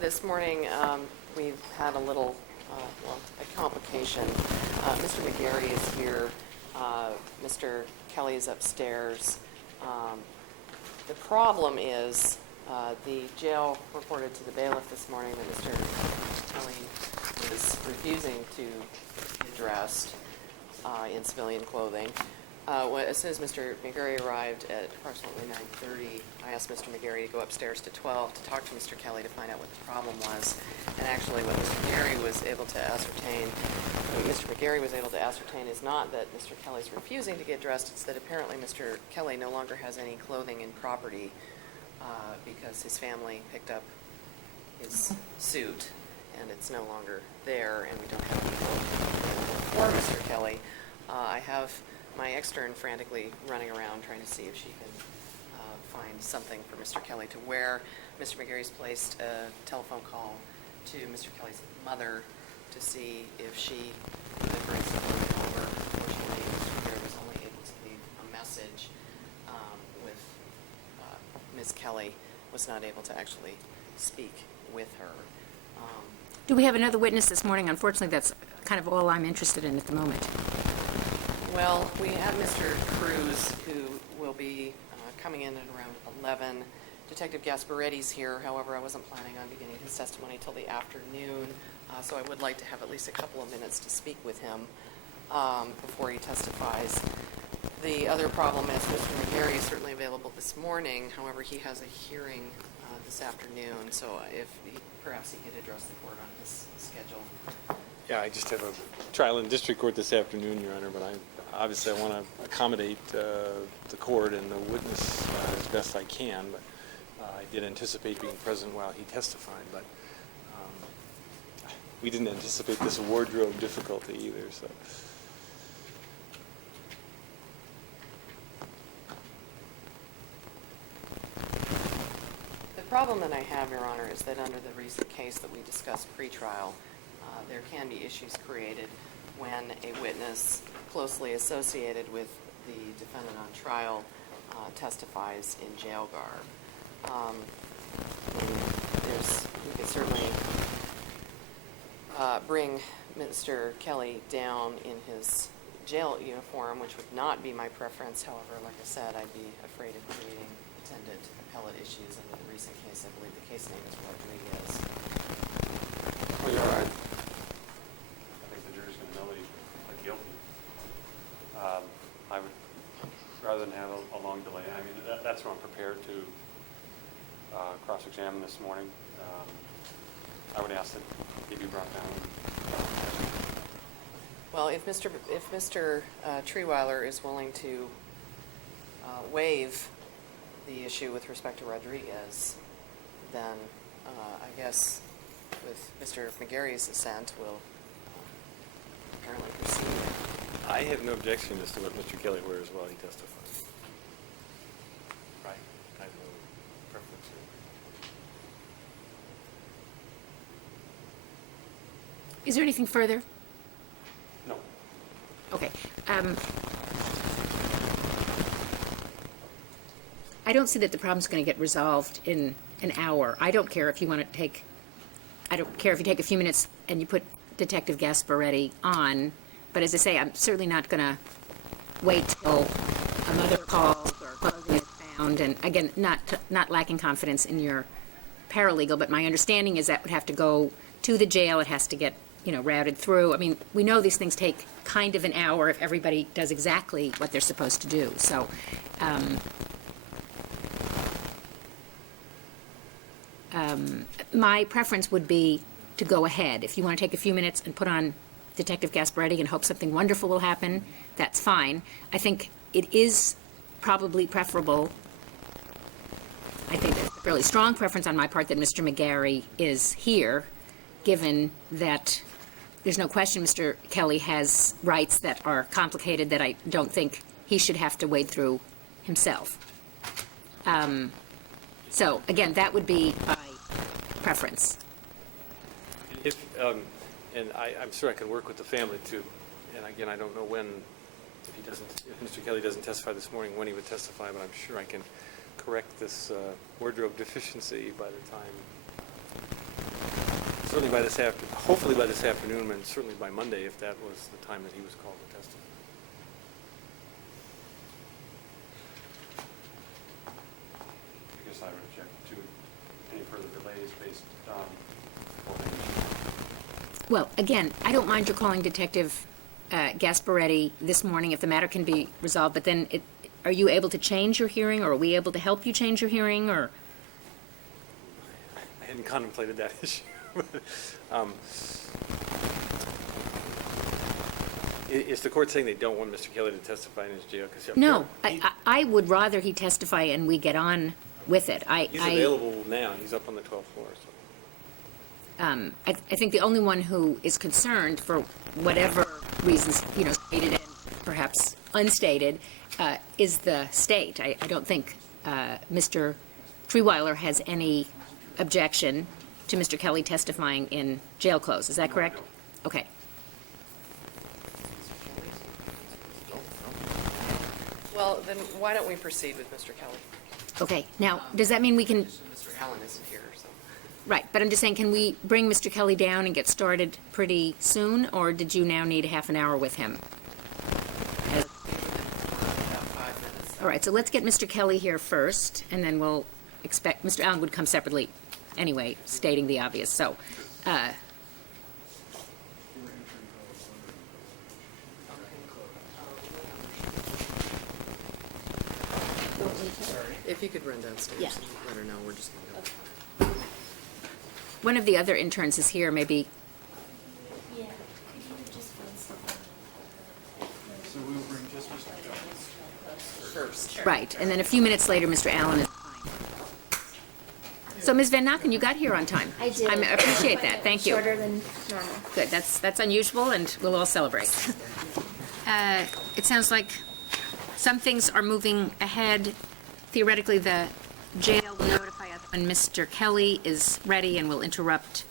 This morning, we've had a little, a complication. Mr. McGarry is here. Mr. Kelly is upstairs. The problem is the jail reported to the bailiff this morning that Mr. Kelly is refusing to be dressed in civilian clothing. As soon as Mr. McGarry arrived at approximately 9:30, I asked Mr. McGarry to go upstairs to 12 to talk to Mr. Kelly to find out what the problem was. And actually what Mr. McGarry was able to ascertain is not that Mr. Kelly's refusing to get dressed, it's that apparently Mr. Kelly no longer has any clothing and property because his family picked up his suit and it's no longer there, and we don't have any clothing for Mr. Kelly. I have my extern frantically running around trying to see if she can find something for Mr. Kelly to wear. Mr. McGarry's placed a telephone call to Mr. Kelly's mother to see if she could bring something over. Unfortunately, Mr. McGarry was only able to leave a message with Ms. Kelly, was not able to actually speak with her. Do we have another witness this morning? Unfortunately, that's kind of all I'm interested in at the moment. Well, we have Mr. Cruz, who will be coming in at around 11. Detective Gasparetti's here. However, I wasn't planning on beginning his testimony till the afternoon, so I would like to have at least a couple of minutes to speak with him before he testifies. The other problem is Mr. McGarry is certainly available this morning. However, he has a hearing this afternoon, so perhaps he could address the court on his schedule. Yeah, I just have a trial in district court this afternoon, Your Honor, but obviously I want to accommodate the court and the witness as best I can, but I did anticipate being present while he testified, but we didn't anticipate this wardrobe difficulty either, so. The problem that I have, Your Honor, is that under the recent case that we discussed pre-trial, there can be issues created when a witness closely associated with the defendant on trial testifies in jail garb. We could certainly bring Mr. Kelly down in his jail uniform, which would not be my preference. However, like I said, I'd be afraid of creating attendant appellate issues. In the recent case, I believe the case name is Rodriguez. Well, you're right. I think the jury's going to know that he's guilty. I would, rather than have a long delay, I mean, that's what I'm prepared to cross-examine this morning. I would ask that he be brought down. Well, if Mr. Treeweiler is willing to waive the issue with respect to Rodriguez, then I guess with Mr. McGarry's assent, we'll apparently proceed. I have no objection as to what Mr. Kelly wears while he testifies. Right. I have no preference. Is there anything further? No. Okay. I don't see that the problem's going to get resolved in an hour. I don't care if you want to take, I don't care if you take a few minutes and you put Detective Gasparetti on, but as I say, I'm certainly not going to wait till a mother calls or clothing is found. And again, not lacking confidence in your paralegal, but my understanding is that would have to go to the jail. It has to get, routed through. I mean, we know these things take kind of an hour if everybody does exactly what they're supposed to do. So, my preference would be to go ahead. If you want to take a few minutes and put on Detective Gasparetti and hope something wonderful will happen, that's fine. I think it is probably preferable. I think there's a fairly strong preference on my part that Mr. McGarry is here, given that there's no question Mr. Kelly has rights that are complicated that I don't think he should have to wade through himself. So, again, that would be my preference. And I'm sure I can work with the family too. And again, I don't know when, if Mr. Kelly doesn't testify this morning, when he would testify, but I'm sure I can correct this wardrobe deficiency by the time Certainly by hopefully by this afternoon, and certainly by Monday, if that was the time that he was called to testify. I guess I would object to any further delays based on coordination. Well, again, I don't mind your calling Detective Gasparetti this morning if the matter can be resolved, but then are you able to change your hearing, or are we able to help you change your hearing, or? I hadn't contemplated that issue. Is the court saying they don't want Mr. Kelly to testify in his jail? No, I would rather he testify and we get on with it. He's available now. He's up on the 12th floor. So. I think the only one who is concerned, for whatever reasons, stated and perhaps unstated, is the state. I don't think Mr. Treeweiler has any objection to Mr. Kelly testifying in jail clothes. Is that correct? Okay. Well, then why don't we proceed with Mr. Kelly? Okay. Now, does that mean we can? Mr. Allen isn't here, so. Right, but I'm just saying, can we bring Mr. Kelly down and get started pretty soon, or did you now need a half an hour with him? About 5 minutes. All right, so let's get Mr. Kelly here first, and then we'll expect, Mr. Allen would come separately anyway, stating the obvious. So, If you could run downstairs Yeah. and let her know, we're just going to go. one of the other interns is here, maybe. Yeah, could you just find something? So we'll bring just Mr. Kelly. First. Right, and then a few minutes later, Mr. Allen is fine. So, Ms. Van Nocken, you got here on time. I did. I appreciate that, thank you. Shorter than normal. Good, that's unusual, and we'll all celebrate. It sounds like some things are moving ahead. Theoretically, the jail will notify us when Mr. Kelly is ready, and we'll interrupt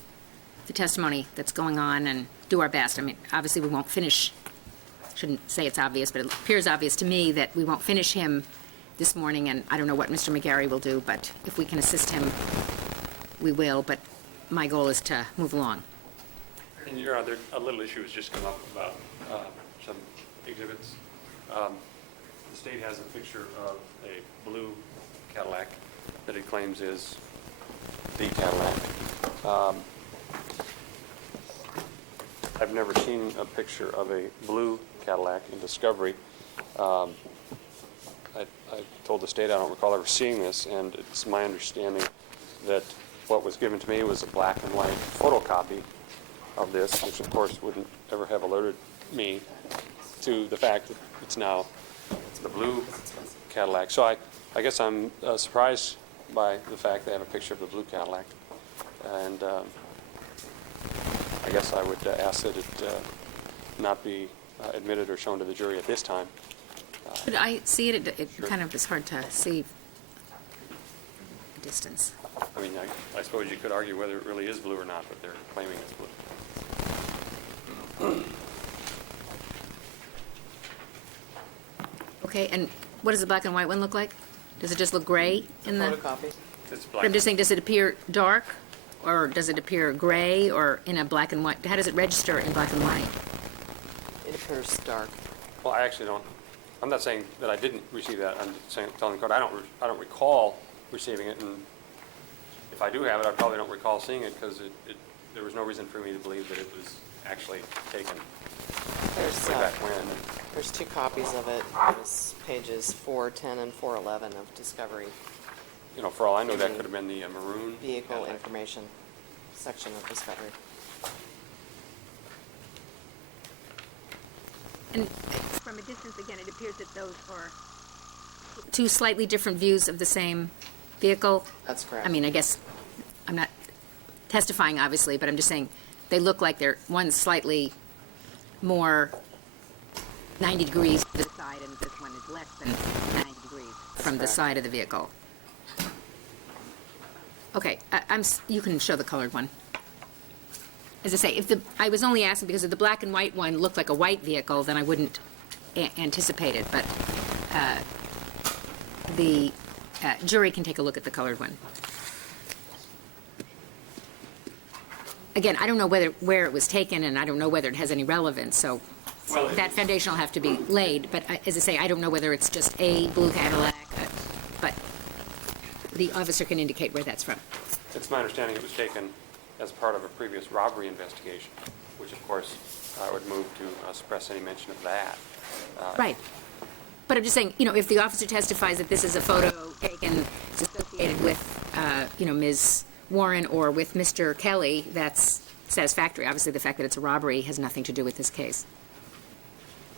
the testimony that's going on and do our best. I mean, obviously, we won't finish, shouldn't say it's obvious, but it appears obvious to me that we won't finish him this morning, and I don't know what Mr. McGarry will do, but if we can assist him, we will, but my goal is to move along. And Your Honor, a little issue has just come up about some exhibits. The state has a picture of a blue Cadillac that it claims is the Cadillac. I've never seen a picture of a blue Cadillac in discovery. I told the state I don't recall ever seeing this, and it's my understanding that what was given to me was a black and white photocopy of this, which of course wouldn't ever have alerted me to the fact that it's now the blue Cadillac. So I guess I'm surprised by the fact they have a picture of the blue Cadillac, and I guess I would ask that it not be admitted or shown to the jury at this time. But I see it, it kind of is hard to see the distance. I mean, I suppose you could argue whether it really is blue or not, but they're claiming it's blue. Okay, and what does the black and white one look like? Does it just look gray in the? Photocopy. It's But black. I'm just saying, does it appear dark, or does it appear gray, or in a black and white? How does it register in black and white? It appears dark. Well, I actually don't. I'm not saying that I didn't receive that. I'm just saying, telling the court I don't recall receiving it, and if I do have it, I probably don't recall seeing it because there was no reason for me to believe that it was actually taken There's, way back when. there's 2 copies of it. It's pages 410 and 411 of Discovery You know, for all I know, that could have been the maroon Vehicle Cadillac. Information section of Discovery. And from a distance, again, it appears that those are 2 slightly different views of the same vehicle. That's correct. I mean, I guess, I'm not testifying, obviously, but I'm just saying, they look like they're, one's slightly more 90 degrees to the side, and this one is less than 90 degrees from the correct. side of the vehicle. Okay, you can show the colored one. As I say, I was only asking because if the black and white one looked like a white vehicle, then I wouldn't anticipate it, but the jury can take a look at the colored one. again, I don't know where it was taken, and I don't know whether it has any relevance, so Well, that foundation will have to be laid, but as I say, I don't know whether it's just a blue Cadillac, but the officer can indicate where that's from. It's my understanding it was taken as part of a previous robbery investigation, which of course I would move to suppress any mention of that. Right. But I'm just saying, if the officer testifies that this is a photo taken, it's associated with, Ms. Warren or with Mr. Kelly, that's satisfactory. Obviously, the fact that it's a robbery has nothing to do with this case.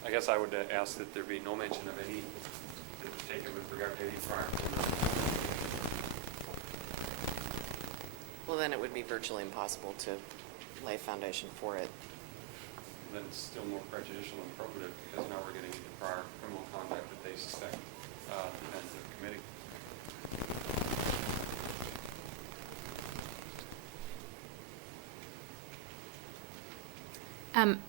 I guess I would ask that there be no mention of any that was taken with regard to any prior criminal. Well, then it would be virtually impossible to lay foundation for it. Then it's still more prejudicial and probative because now we're getting into prior criminal conduct that they suspect the defendants of committing.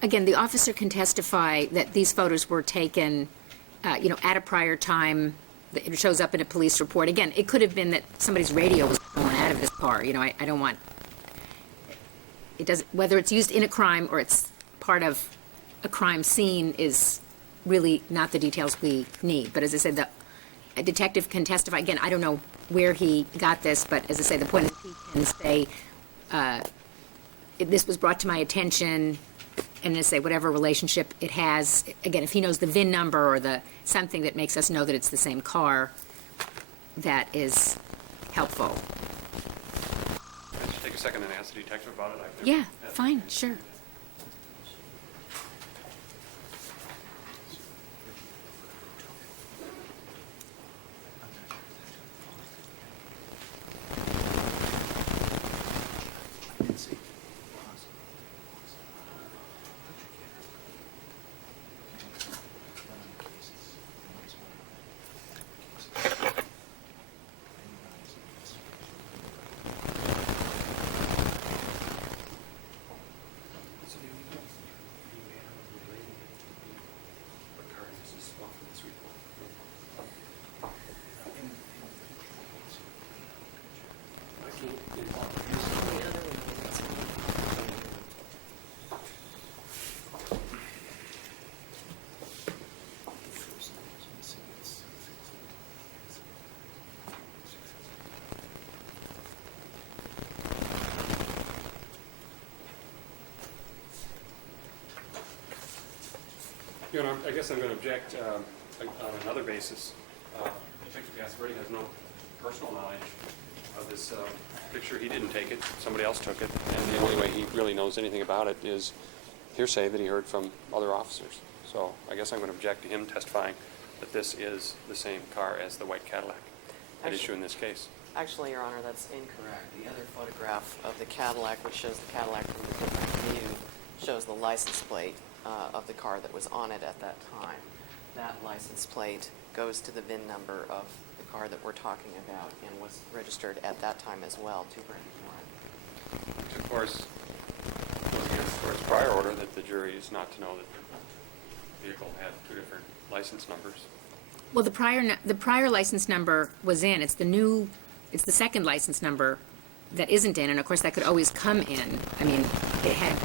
Again, the officer can testify that these photos were taken, at a prior time. It shows up in a police report. Again, it could have been that somebody's radio was blown out of this car. I don't want it. Does whether it's used in a crime or it's part of a crime scene is really not the details we need. But as I said, a detective can testify. Again, I don't know where he got this, but as I say, the point is he can say, this was brought to my attention, and to say whatever relationship it has. Again, if he knows the VIN number or something that makes us know that it's the same car, that is helpful. Can I just take a second and ask the detective about it? Yeah, fine, sure. I guess I'm going to object on another basis. Detective Gasparetti has no personal knowledge of this picture. He didn't take it. Somebody else took it. And the only way he really knows anything about it is hearsay that he heard from other officers. So I guess I'm going to object to him testifying that this is the same car as the white Cadillac at issue in this case. Actually, Your Honor, that's incorrect. The other photograph of the Cadillac, which shows the Cadillac from the different view, shows the license plate of the car that was on it at that time. That license plate goes to the VIN number of the car that we're talking about and was registered at that time as well to Brandon Warren. Which, of course, was against the court's prior order that the jury is not to know that the vehicle had two different license numbers. Well, the prior license number was in. It's the second license number that isn't in, and of course that could always come in. I mean, it had.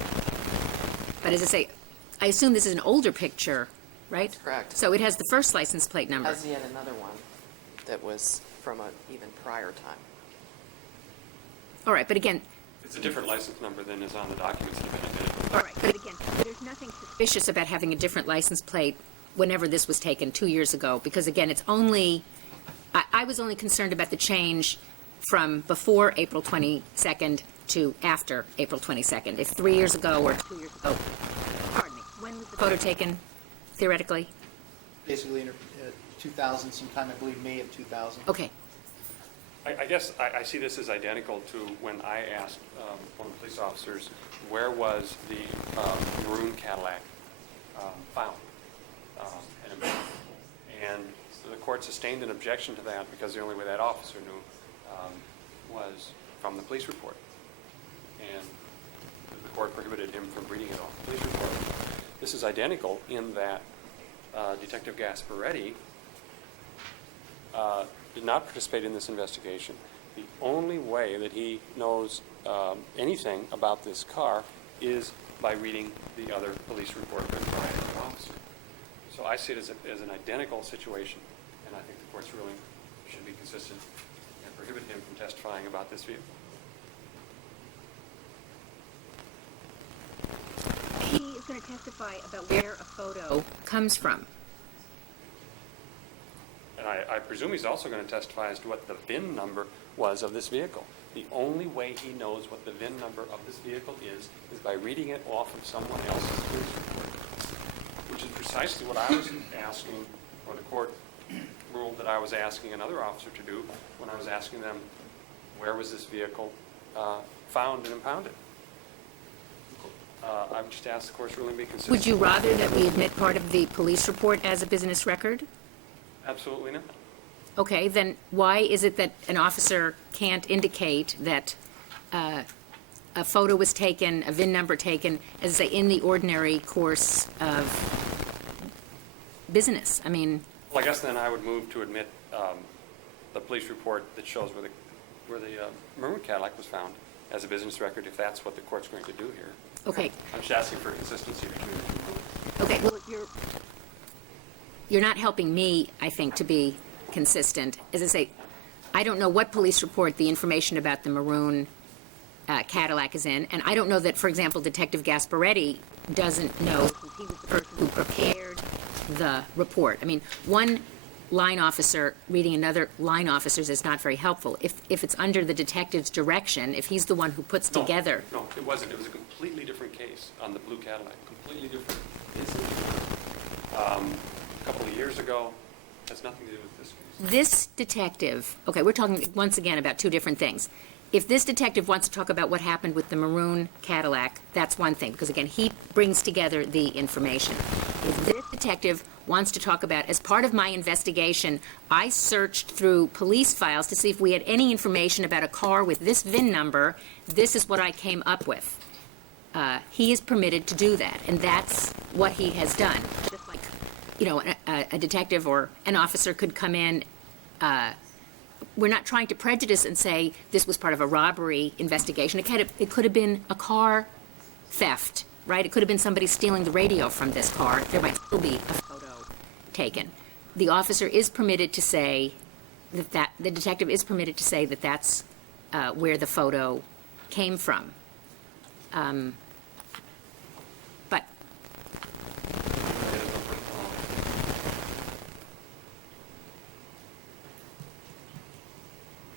But as I say, I assume this is an older picture, right? That's correct. So it has the first license plate number. Has yet another one that was from an even prior time. All right, but again, It's a different license number than is on the documents that have been admitted. all right, but again, there's nothing suspicious about having a different license plate whenever this was taken 2 years ago, because again, it's only, I was only concerned about the change from before April 22nd to after April 22nd. If 3 years ago or 2 years ago, pardon me, when was the photo taken, theoretically? Basically in 2000, sometime I believe May of 2000. Okay, I guess I see this as identical to when I asked one of the police officers, where was the maroon Cadillac found? And the court sustained an objection to that because the only way that officer knew was from the police report. And the court prohibited him from reading it off the police report. This is identical in that Detective Gasparetti did not participate in this investigation, The only way that he knows anything about this car is by reading the other police report written by an officer. So I see it as an identical situation, and I think the court's ruling should be consistent and prohibit him from testifying about this vehicle. He is going to testify about where a photo comes from. And I presume he's also going to testify as to what the VIN number was of this vehicle. The only way he knows what the VIN number of this vehicle is by reading it off of someone else's police report, which is precisely what I was asking, or the court ruled that I was asking another officer to do when I was asking them, where was this vehicle found and impounded? I would just ask the court's ruling be consistent. Would you rather that we admit part of the police report as a business record? Absolutely not. Okay, then why is it that an officer can't indicate that a photo was taken, a VIN number taken, as I say, in the ordinary course of business? I mean, Well, I guess then I would move to admit the police report that shows where the maroon Cadillac was found as a business record, if that's what the court's going to do here. okay, I'm just asking for consistency between the two rules. okay, well, you're not helping me, I think, to be consistent. As I say, I don't know what police report the information about the maroon Cadillac is in, and I don't know that, for example, Detective Gasparetti doesn't know he was the person who prepared the report. I mean, one line officer reading another line officer's is not very helpful. If it's under the detective's direction, if he's the one who puts together. No, it wasn't. It was a completely different case on the blue Cadillac. Completely different incident. A couple of years ago. Has nothing to do with this case. This detective, okay, we're talking once again about two different things. If this detective wants to talk about what happened with the maroon Cadillac, that's one thing, because again, he brings together the information. If this detective wants to talk about, as part of my investigation, I searched through police files to see if we had any information about a car with this VIN number, this is what I came up with. He is permitted to do that, and that's what he has done. Just like, you know, a detective or an officer could come in. We're not trying to prejudice and say this was part of a robbery investigation. It could have been a car theft, right? It could have been somebody stealing the radio from this car. There might still be a photo taken. The officer is permitted to say that the detective is permitted to say that that's where the photo came from. But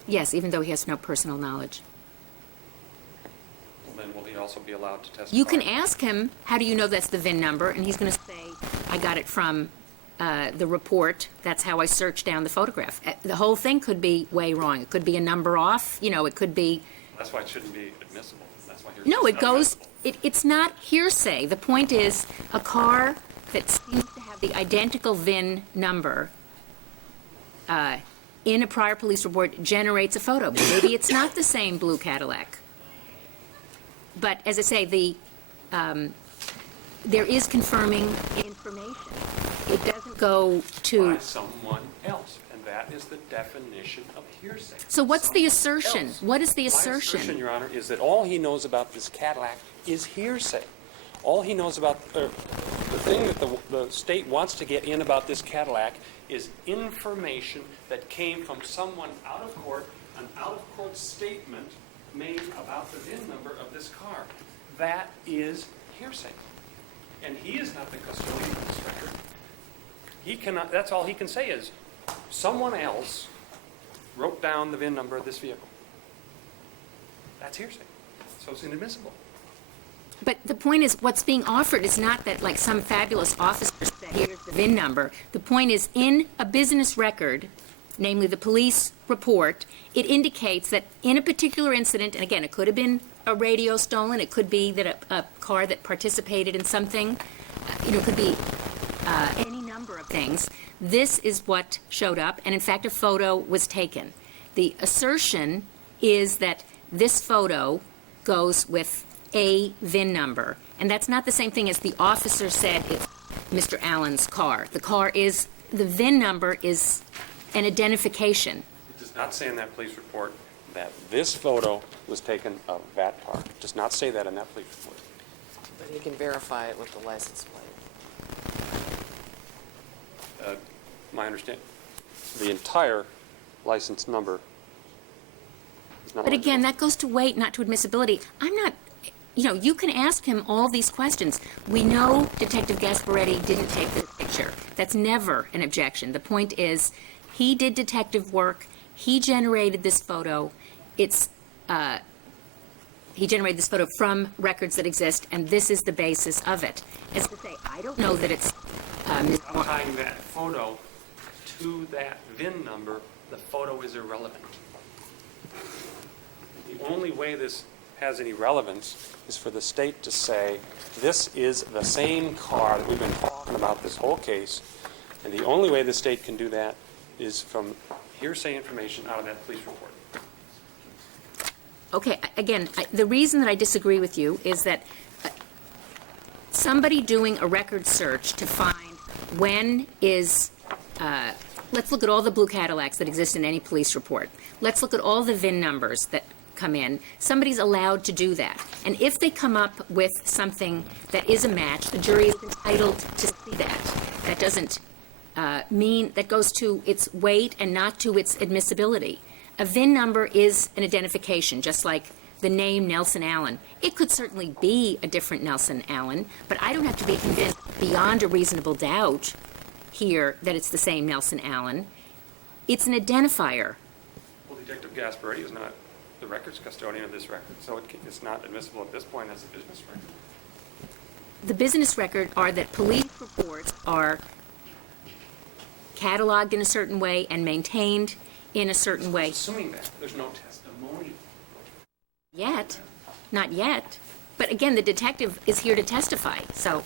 yes, even though he has no personal knowledge. Well, then will he also be allowed to testify? You can ask him, how do you know that's the VIN number? And he's going to say, I got it from the report. That's how I searched down the photograph. The whole thing could be way wrong. It could be a number off. You know, it could be. That's why it shouldn't be admissible. That's why hearsay No, is it not goes, admissible. it's not hearsay. The point is, a car that seems to have the identical VIN number in a prior police report generates a photo. Maybe it's not the same blue Cadillac. But as I say, there is confirming information. It doesn't go to. By someone else, and that is the definition of hearsay. So what's the Someone assertion? else. What is the My assertion? assertion, Your Honor, is that all he knows about this Cadillac is hearsay. All he knows about, the thing that the state wants to get in about this Cadillac is information that came from someone out of court, an out-of-court statement made about the VIN number of this car. That is hearsay. And he is not the custodian of this record. He cannot, that's all he can say is, someone else wrote down the VIN number of this vehicle. That's hearsay. So it's inadmissible. But the point is, what's being offered is not that, like, some fabulous officer said, here's the VIN number. The point is, in a business record, namely the police report, it indicates that in a particular incident, and again, it could have been a radio stolen, it could be that a car that participated in something, it could be any number of things. This is what showed up, and in fact, a photo was taken. The assertion is that this photo goes with a VIN number, and that's not the same thing as the officer said it's Mr. Allen's car. The VIN number is an identification. It does not say in that police report that this photo was taken of that car. It does not say that in that police report. But he can verify it with the license plate. My understanding, the entire license number is not But again, legible. that goes to weight, not to admissibility. I'm not, you can ask him all these questions. We know Detective Gasparetti didn't take the picture. That's never an objection. The point is, he did detective work. He generated this photo. He generated this photo from records that exist, and this is the basis of it. As to say, I don't know that it's. I'm tying that photo to that VIN number. The photo is irrelevant. The only way this has any relevance is for the state to say, this is the same car that we've been talking about this whole case, and the only way the state can do that is from hearsay information out of that police report. Okay, again, the reason that I disagree with you is that somebody doing a record search to find when is, let's look at all the blue Cadillacs that exist in any police report. Let's look at all the VIN numbers that come in. Somebody's allowed to do that. And if they come up with something that is a match, the jury is entitled to see that. That doesn't mean, that goes to its weight and not to its admissibility. A VIN number is an identification, just like the name Nelson Allen. It could certainly be a different Nelson Allen, but I don't have to be convinced beyond a reasonable doubt here that it's the same Nelson Allen. It's an identifier. Well, Detective Gasparetti is not the records custodian of this record, so it's not admissible at this point as a business record. The business record are that police reports are cataloged in a certain way and maintained in a certain way. Assuming that there's no testimony. Yet, not yet. But again, the detective is here to testify, so.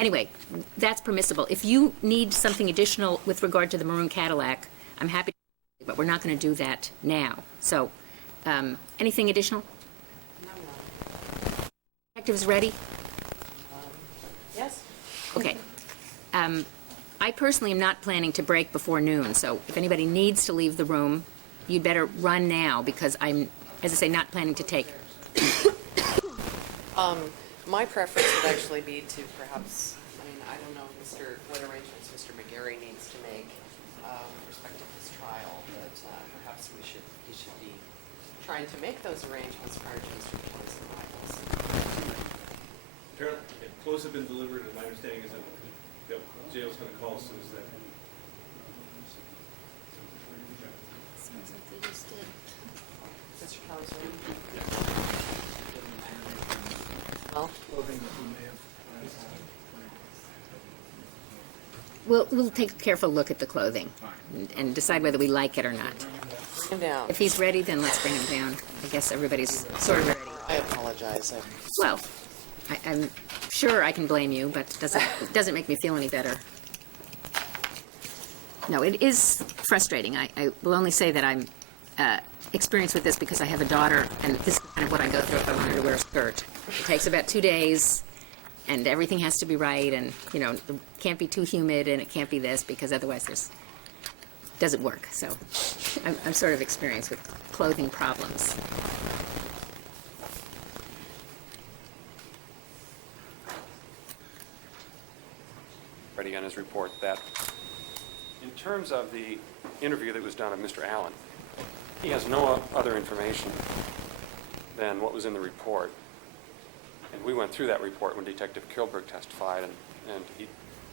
Anyway, that's permissible. If you need something additional with regard to the maroon Cadillac, I'm happy to, but we're not going to do that now. So, anything additional? Detectives ready? Yes? Okay. I personally am not planning to break before noon, so if anybody needs to leave the room, you'd better run now, because I'm, as I say, not planning to take. My preference would actually be to perhaps, I don't know what arrangements Mr. McGarry needs to make with respect to his trial, but perhaps he should be trying to make those arrangements prior to Mr. Kelly's arrival. Apparently, clothes have been delivered, and my understanding is that the jail's going to call as soon as that. Sounds like they just did. Mr. Kelly's ready? Well, We'll take a careful look at the clothing and decide whether we like it or not. bring him down. If he's ready, then let's bring him down. I guess everybody's sort of ready. I apologize. Well, I'm sure I can blame you, but it doesn't make me feel any better. No, it is frustrating. I will only say that I'm experienced with this because I have a daughter, and this is kind of what I go through if I wanted to wear a skirt. It takes about 2 days, and everything has to be right, and, it can't be too humid, and it can't be this, because otherwise doesn't work. So I'm sort of experienced with clothing problems. Ready on his report that in terms of the interview that was done of Mr. Allen, he has no other information than what was in the report. And we went through that report when Detective Kilberg testified, and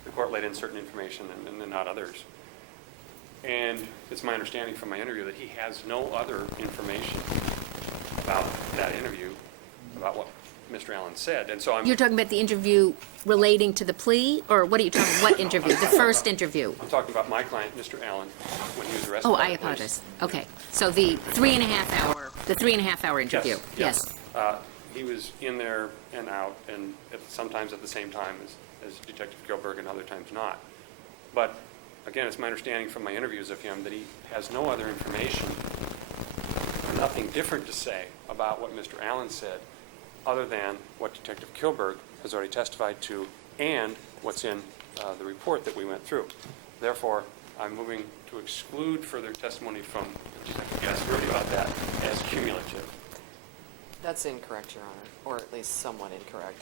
the court laid in certain information and not others. And it's my understanding from my interview that he has no other information about that interview, about what Mr. Allen said. And so You're talking about the interview relating to the plea, or what are you talking, what interview? The first interview? I'm talking about my client, Mr. Allen, when he was arrested. Oh, by I the police. apologize. Okay, so the 3.5 hour interview, yes. He was in there and out, and sometimes at the same time as Detective Kilberg, and other times not. But again, it's my understanding from my interviews of him that he has no other information, nothing different to say about what Mr. Allen said, other than what Detective Kilberg has already testified to and what's in the report that we went through. Therefore, I'm moving to exclude further testimony from Detective Gasparity about that as cumulative. That's incorrect, Your Honor, or at least somewhat incorrect.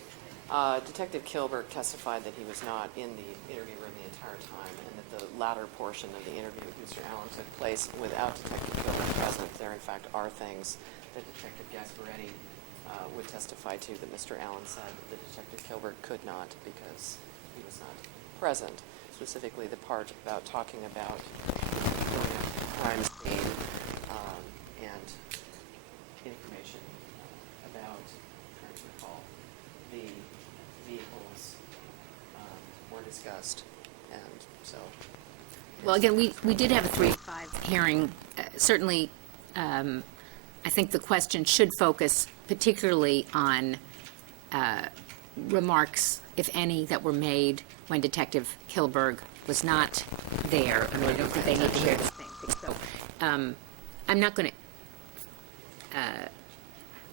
Detective Kilberg testified that he was not in the interview room the entire time, and that the latter portion of the interview with Mr. Allen took place without Detective Kilberg present. There, in fact, are things that Detective Gasparetti would testify to that Mr. Allen said that Detective Kilberg could not because he was not present. Specifically, the part about talking about going up to the crime scene and information about, I'm trying to recall, the vehicles were discussed, and so. Well, again, we did have a 3-5 hearing. Certainly, I think the question should focus particularly on remarks, if any, that were made when Detective Kilberg was not there. I mean, I don't think they need to hear the same thing. So I'm not going to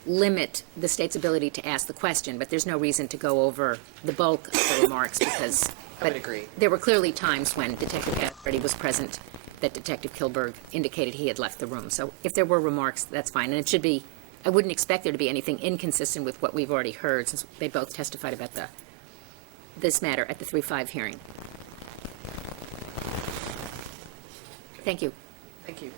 limit the state's ability to ask the question, but there's no reason to go over the bulk of the remarks because I would agree. There were clearly times when Detective Gasparity was present that Detective Kilberg indicated he had left the room. So if there were remarks, that's fine. And it should be, I wouldn't expect there to be anything inconsistent with what we've already heard, since they both testified about this matter at the 3-5 hearing. Thank you. Thank you.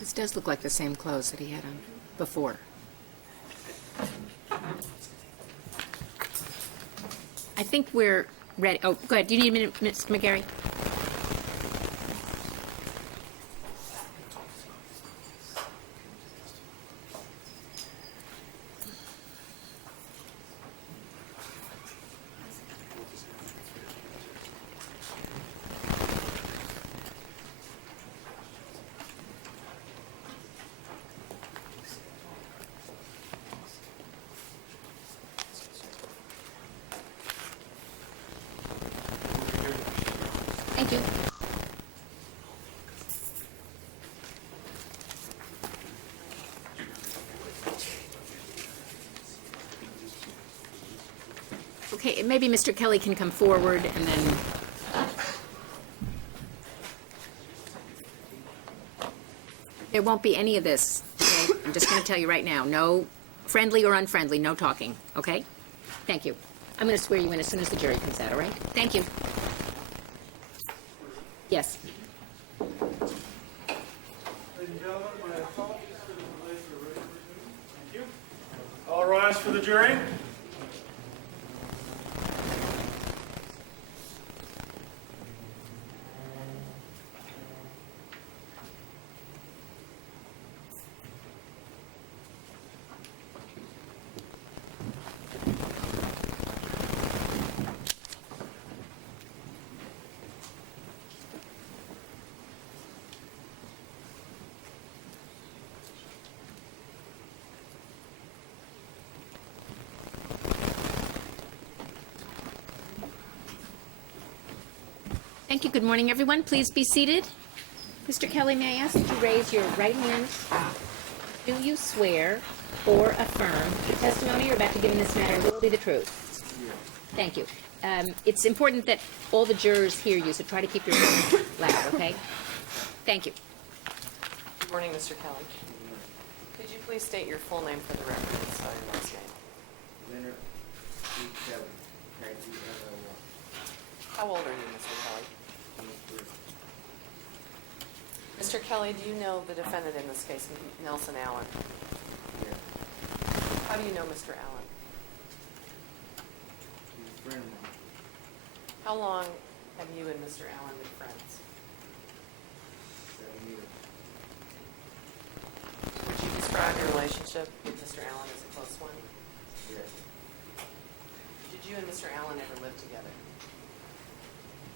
This does look like the same clothes that he had on before. I think we're ready. Oh, go ahead. Do you need a minute, Mr. McGarry? Thank you. Okay, maybe Mr. Kelly can come forward and then. There won't be any of this, okay? I'm just going to tell you right now, no friendly or unfriendly, no talking, okay? Thank you. I'm going to swear you in as soon as the jury comes out, all right? Thank you. Yes. Ladies and gentlemen, my apologies for the delay to the regular meeting. Thank you. All rise for the jury. Thank you. Good morning, everyone. Please be seated. Mr. Kelly, may I ask that you raise your right hand? Do you swear or affirm the testimony you're about to give in this matter will be the truth? Thank you. It's important that all the jurors hear you, so try to keep your voice loud, okay? Thank you. Good morning, Mr. Kelly. Could you please state your full name for the record and spell your last name? Leonard E. Kelly, K-E-L-L-Y. How old are you, Mr. Kelly? 23. Mr. Kelly, do you know the defendant in this case, Nelson Allen? Yeah. How do you know Mr. Allen? He's a friend of mine. How long have you and Mr. Allen been friends? 7 years. Would you describe your relationship with Mr. Allen as a close one? Yeah. Did you and Mr. Allen ever live together?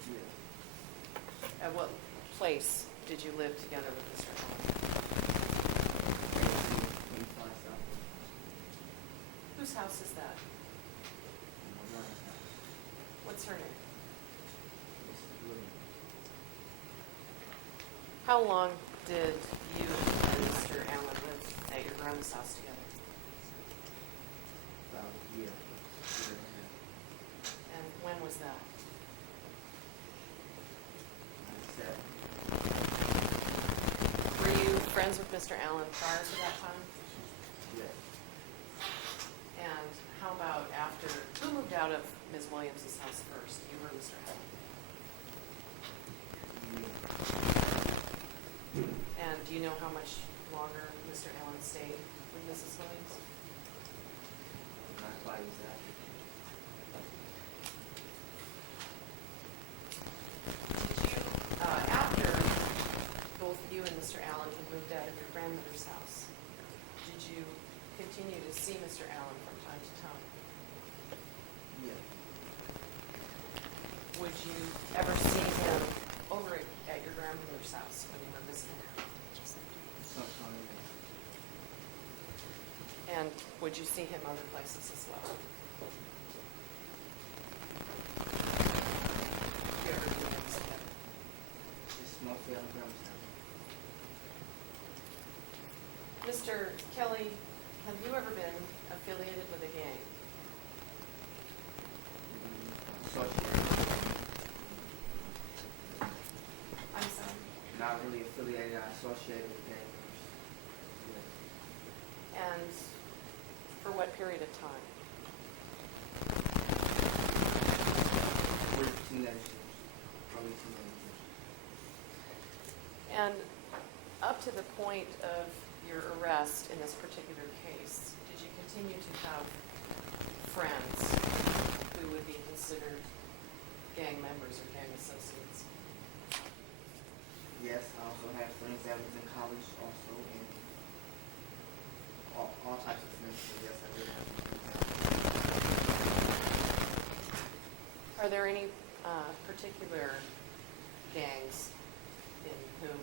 Yeah. At what place did you live together with Mr. Allen? 25 South. Whose house is that? My grandma's house. What's her name? Mrs. Williams. How long did you and Mr. Allen live at your grandma's house together? About a year and a half. And when was that? 97. Were you friends with Mr. Allen prior to that time? Yes. And how about after, who moved out of Ms. Williams' house first, you or Mr. Allen? And do you know how much longer Mr. Allen stayed with Mrs. Williams? Not quite exactly. Did you, after both you and Mr. Allen had moved out of your grandmother's house, did you continue to see Mr. Allen from time to time? Yeah. Would you ever see him over at your grandmother's house when you were visiting her? Sometime in there. And would you see him other places as well? Did you ever do things together? Just mostly on grandma's house. Mr. Kelly, have you ever been affiliated with a gang? Associated. I'm sorry. Not really affiliated, I associated with gang members. Yeah. And for what period of time? We're teenagers. Probably teenagers. And up to the point of your arrest in this particular case, did you continue to have friends who would be considered gang members or gang associates? Yes, I also had friends that was in college also, and all types of friends. So yes, I did have some friends. Are there any particular gangs in whom,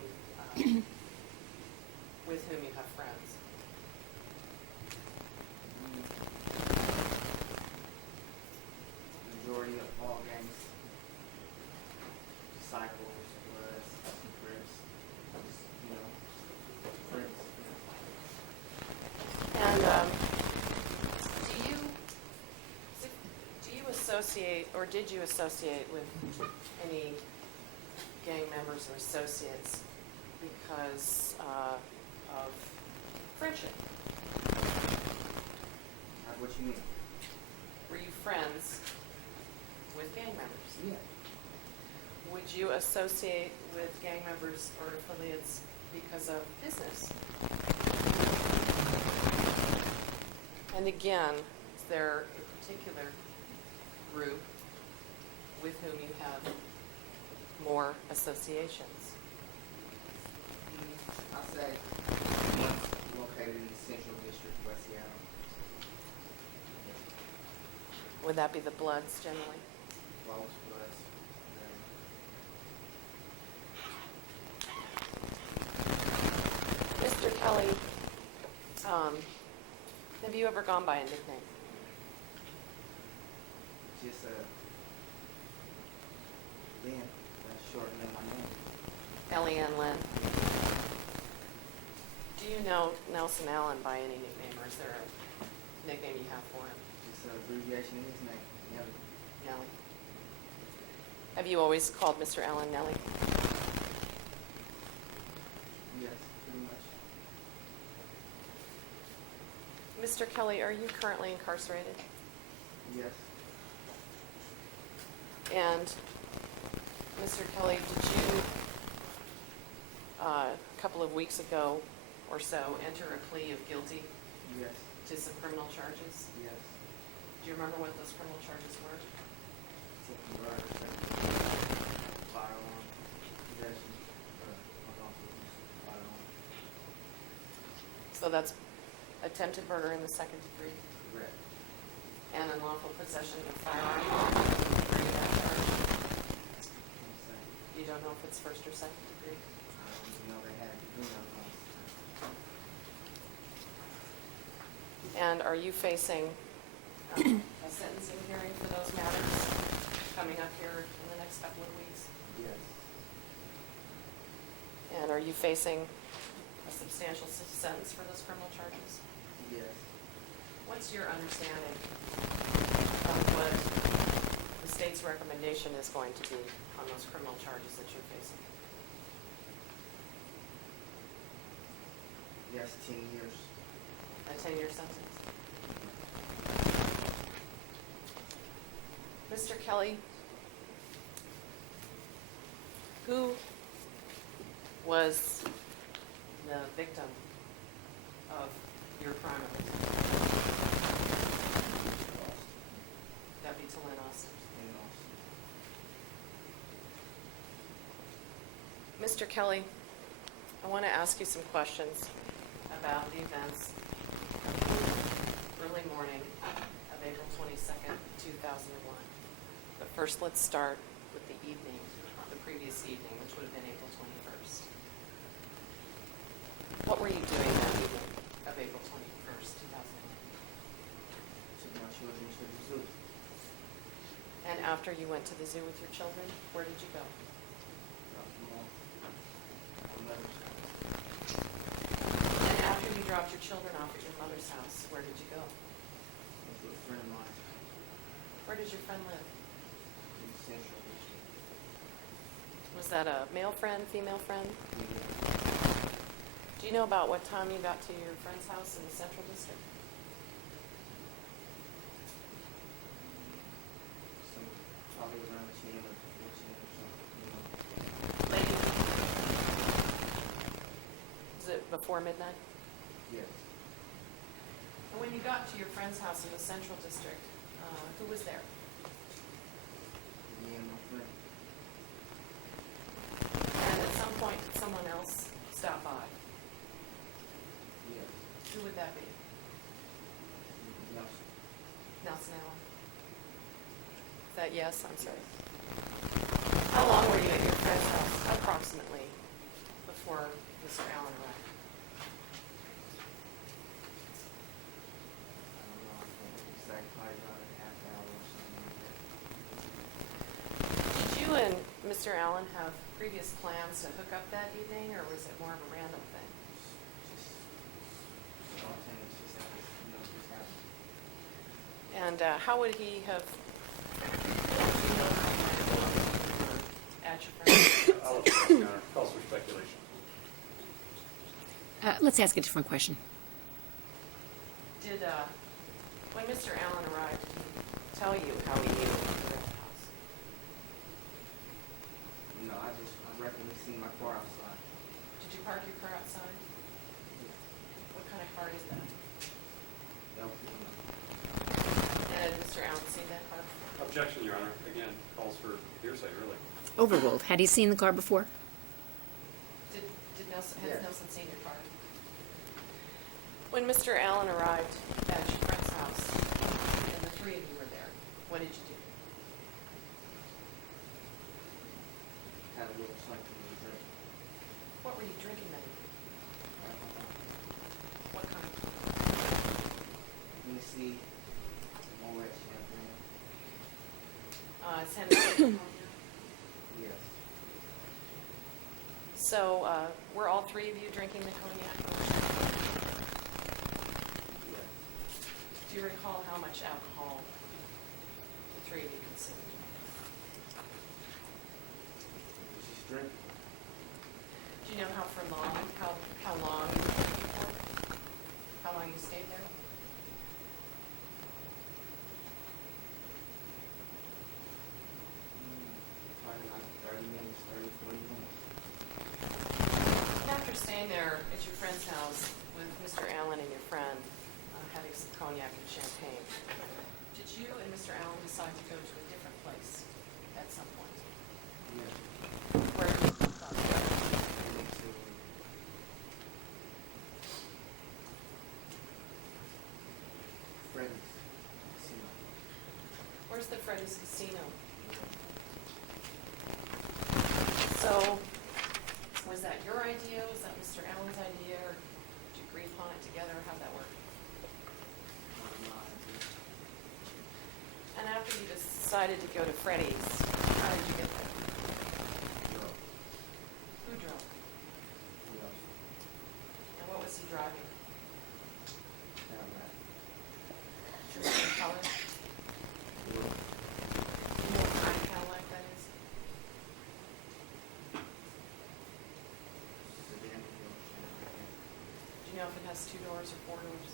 with whom you have friends? Majority of all gangs, Disciples, Bloods, some Crips, just, friends. And do you associate, or did you associate with any gang members or associates because of friendship? What you mean? Were you friends with gang members? Yeah. Would you associate with gang members or affiliates because of business? And again, is there a particular group with whom you have more associations? I'll say one's located in the Central District, West Seattle. Would that be the Bloods generally? Wells, Bloods. Mr. Kelly, have you ever gone by a nickname? Just Lynn, that's shortened in my name. L-E-N Lynn. Do you know Nelson Allen by any nickname, or is there a nickname you have for him? Just an abbreviation of his name. Nelly. Nelly. Have you always called Mr. Allen Nelly? Yes, pretty much. Mr. Kelly, are you currently incarcerated? Yes. And Mr. Kelly, did you, a couple of weeks ago or so, enter a plea of guilty Yes. to some criminal charges? Yes. Do you remember what those criminal charges were? Taking murder, firearm, possession, unlawful use of firearm. So that's attempted murder in the second degree Correct. and unlawful possession of firearm. in the second degree, that charge. I'm saying, You don't know if it's first or second degree? I don't And are you facing a sentencing hearing for those matters coming up here in the next couple of weeks? Yes. And are you facing a substantial sentence for those criminal charges? Yes. What's your understanding of what the state's recommendation is going to be on those criminal charges that you're facing? Yes, 10 years. A 10-year sentence? Mr. Kelly, who was the victim of your crime of attempt? Deputy Lynn Austin. Mr. Kelly, I want to ask you some questions about the events early morning of April 22nd, 2001. But first, let's start with the evening, the previous evening, which would have been April 21st. What were you doing that evening of April 21st, 2001? Took my children to the zoo. And after you went to the zoo with your children, where did you go? Dropped them off. My mother's house. And after you dropped your children off at your mother's house, where did you go? Went to a friend of mine Where does your friend live? in Central District. Was that a male friend, female friend? Yeah. Do you know about what time you got to your friend's house in the Central District? Some, probably around 10 or 14 or something. Late evening? Was it before midnight? Yes. And when you got to your friend's house in the Central District, who was there? Me and my friend. And at some point, did someone else stop by? Yes. Who would that be? Nelson. Nelson Allen? Is that yes? I'm sorry. How long were you at your friend's house, approximately, before Mr. Allen arrived? I don't know. I can't exact, probably about a half hour or something like that. Did you and Mr. Allen have previous plans to hook up that evening, or was it more of a random thing? Just spontaneous, just like this, just happened. And how would he have at your friend's I'll let you, Your Honor. Calls for speculation. Let's ask a different question. Did, when Mr. Allen arrived, did he tell you how he knew you were at the house? No, I reckoned seen my car outside. Did you park your car outside? What kind of car is that? That was, And did Mr. Allen see that car? Objection, Your Honor. Again, calls for hearsay, really. Overruled. Had he seen the car before? Did Nelson, has Yes. Nelson seen your car? When Mr. Allen arrived at your friend's house, and the three of you were there, what did you do? had a little something to drink. What were you drinking that evening? What kind? Hennessy, Moet champagne. It's Hennessy. Yes. So, were all three of you drinking the cognac? Yes. Do you recall how much alcohol the three of you consumed? It was just drinking. Do you know how long you were there for? How long you stayed there? Probably like 30 minutes, 30, 40 minutes. And after staying there at your friend's house with Mr. Allen and your friend, having some cognac and champagne, did you and Mr. Allen decide to go to a different place at some point? Yes. Where did you go? Went to Freddy's Casino. Where's the Freddy's Casino? So, was that your idea? Was that Mr. Allen's idea? Or did you agree upon it together? How'd that work? And after you decided to go to Freddy's, how did you get there? Who drove? And what was he driving? Do you remember the color? Do you know what kind of Cadillac that is? Do you know if it has 2 doors or 4 doors?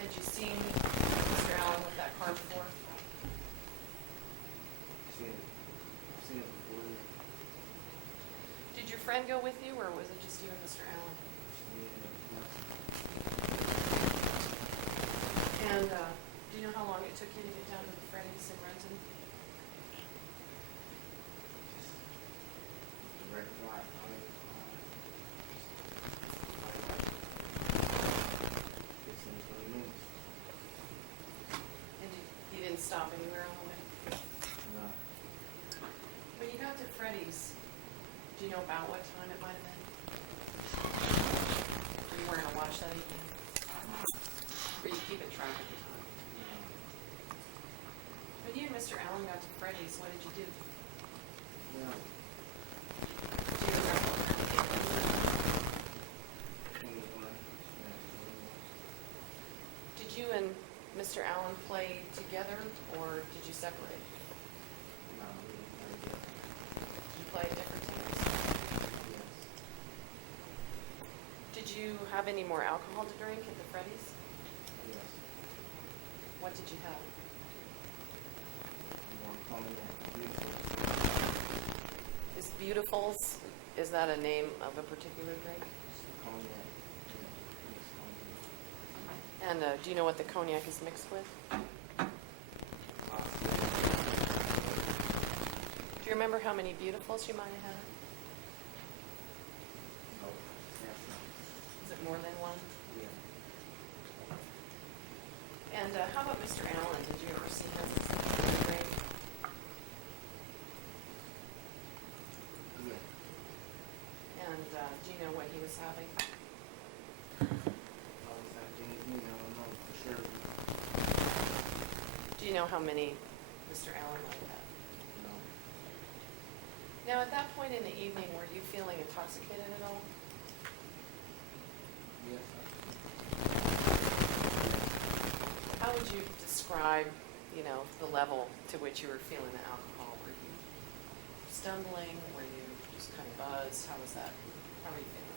Had you seen Mr. Allen with that car before? Did your friend go with you, or was it just you and Mr. Allen? And do you know how long it took you to get down to the Freddy's in Renton? And you didn't stop anywhere on the way? When you got to Freddy's, do you know about what time it might have been? Were you wearing a watch that evening? Were you keeping track of the time? When you and Mr. Allen got to Freddy's, what did you do? Do you remember what kind of game it was? Did you and Mr. Allen play together, or did you separate? Did you play at different times? Did you have any more alcohol to drink at the Freddy's? What did you have? Is Beautifuls, is that a name of a particular drink? And do you know what the cognac is mixed with? Do you remember how many Beautifuls you might have had? Is it more than one? And how about Mr. Allen? Did you ever see him drink? And do you know what he was having? Do you know how many Mr. Allen might have? Now, at that point in the evening, were you feeling intoxicated at all? How would you describe, the level to which you were feeling the alcohol? Were you stumbling? Were you just kind of buzzed? How was that? How were you feeling?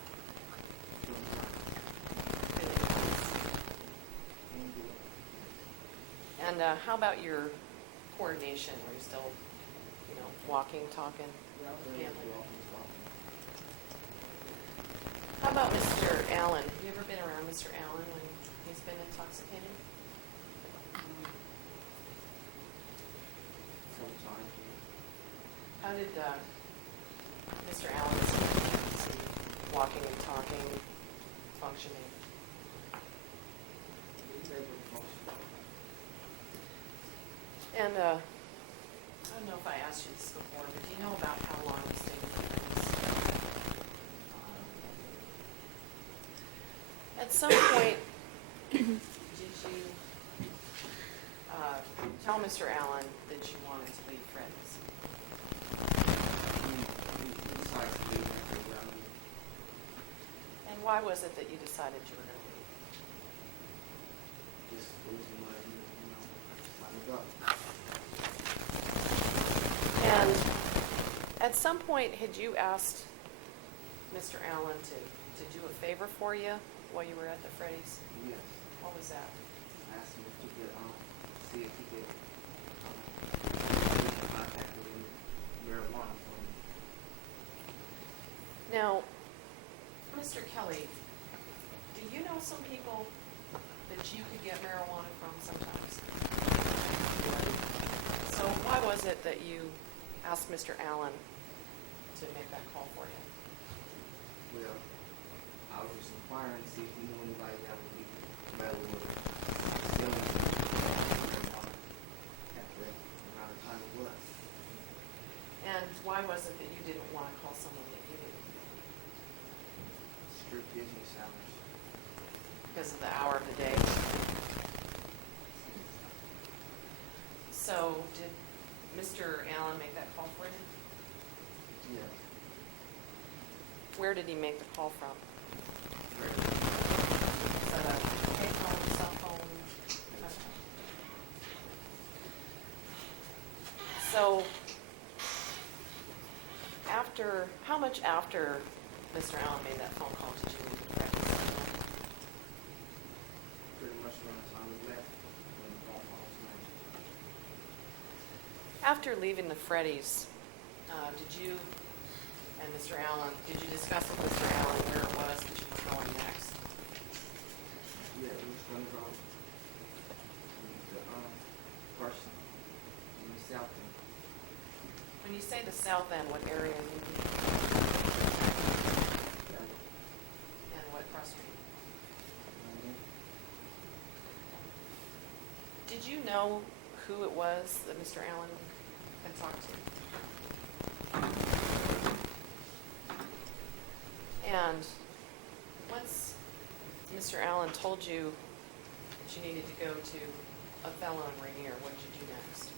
Feeling buzzed. And how about your coordination? Were you still, walking, talking? How about Mr. Allen? Have you ever been around Mr. Allen when he's been intoxicated? How did Mr. Allen see walking and talking, functioning? And I don't know if I asked you this before, but do you know about how long you stayed with your friends? At some point, did you tell Mr. Allen that you wanted to leave Freddy's? And why was it that you decided you were going to leave? And at some point, had you asked Mr. Allen to do a favor for you while you were at the Freddy's? Yes. What was that? I asked him if he could see if he could get in contact with marijuana for me. Now, Mr. Kelly, do you know some people that you could get marijuana from sometimes? So why was it that you asked Mr. Allen to make that call for you? Well, I was just inquiring to see if he knew anybody that would be available to sell me marijuana at the amount of time it was. And why was it that you didn't want to call someone that you knew? Strict business hours. because of the hour of the day. So did Mr. Allen make that call for you? Yes. Where did he make the call from? Very Is that a payphone, cell phone? So, how much after Mr. Allen made that phone call did you recognize him? pretty much around the time we left when the phone call was made. After leaving the Freddy's, did you and Mr. Allen, did you discuss with Mr. Allen where it was that you were going next? Yeah, we was gonna go the person in the south end. When you say the south end, what area you mean? Yeah. And what cross street? Did you know who it was that Mr. Allen had talked to? And once Mr. Allen told you that you needed to go to Othello and Rainier, what did you do next?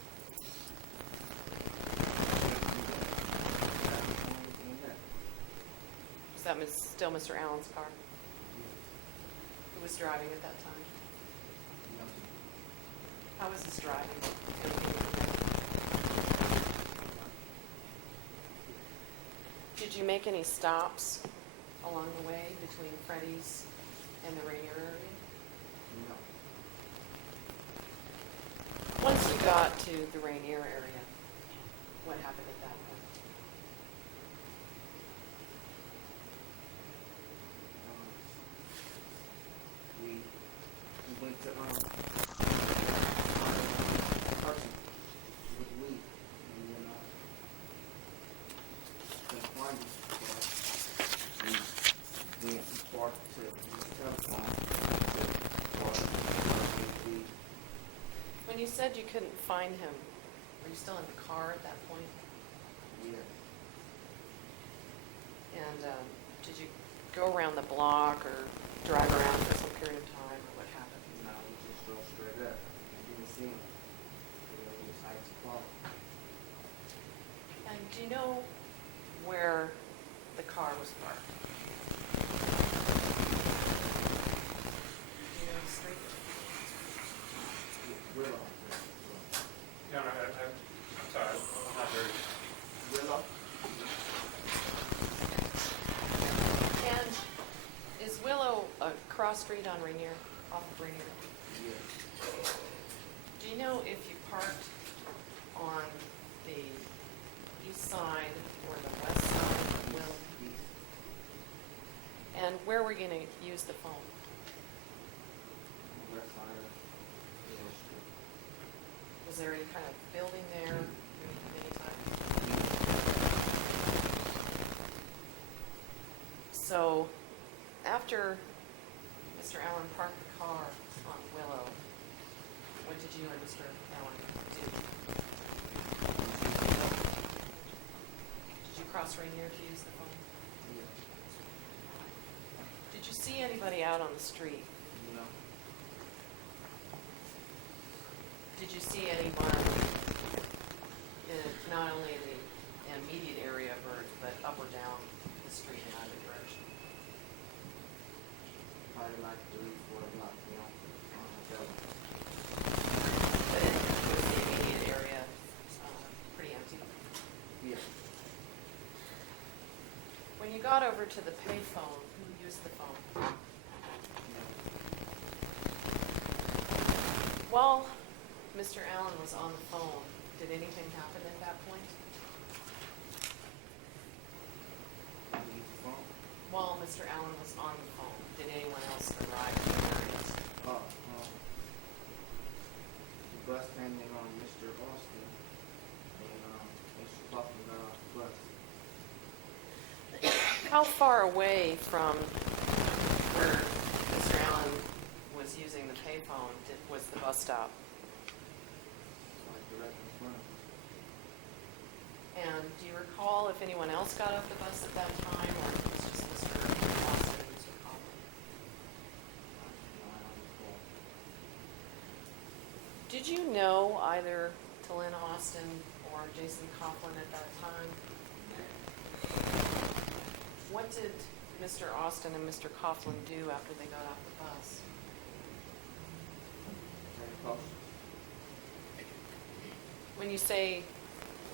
Was that still Mr. Allen's car? Who was driving at that time? How was his driving? Did you make any stops along the way between Freddy's and the Rainier area? No. Once you got to the Rainier area, what happened at that point? We went to person with weed, and then couldn't find us, so we went to park to the telephone to park with weed. When you said you couldn't find him, were you still in the car at that point? Yeah. And did you go around the block or drive around for some period of time, or what happened? No, we just drove straight up. We didn't see him. We decided to follow. And do you know where the car was parked? Do you know the street? Willow. No, I'm sorry, I'm not very. Willow? And is Willow a cross street on Rainier, off of Rainier? Yeah. Do you know if you parked on the east side or the west side of Willow? East. And where were you going to use the phone? West side of Willow Street. Was there any kind of building there? Any type? So, after Mr. Allen parked the car on Willow, what did you and Mr. Allen do? Did you cross Rainier to use the phone? Yeah. Did you see anybody out on the street? No. Did you see anyone in not only the immediate area of Earth, but up or down the street in either direction? Probably like 3-4 blocks, you know, on the building. But was the immediate area pretty empty? Yeah. When you got over to the payphone, who used the phone? Yeah. While Mr. Allen was on the phone, did anything happen at that point? We used the phone. While Mr. Allen was on the phone, did anyone else arrive in the area? Oh, the bus came in on Mr. Austin, and Mr. Buffalo got off the bus. How far away from where Mr. Allen was using the payphone was the bus stop? Like direct in front of us. And do you recall if anyone else got off the bus at that time, or if it was just Mr. Austin and Mr. Conley? Did you know either Talin Austin or Jason Coughlin at that time? What did Mr. Austin and Mr. Coughlin do after they got off the bus? Very close. When you say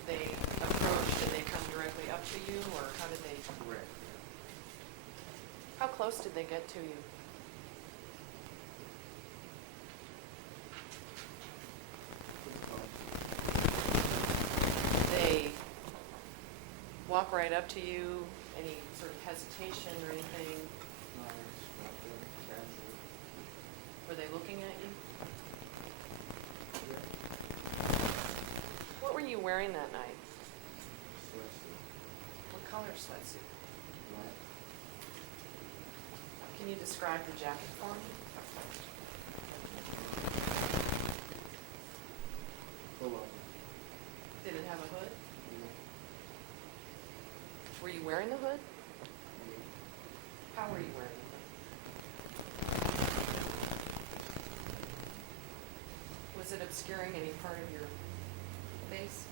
they approached, did they come directly up to you, or how did they? Correct. How close did they get to you? Pretty close. Did they walk right up to you? Any sort of hesitation or anything? No, it's not good. Gradually. Were they looking at you? Yeah. What were you wearing that night? Sweatsuit. What color sweatsuit? Black. Can you describe the jacket for me? Full of them. Did it have a hood? Yeah. Were you wearing the hood? Yeah. How were you wearing the hood? Was it obscuring any part of your face?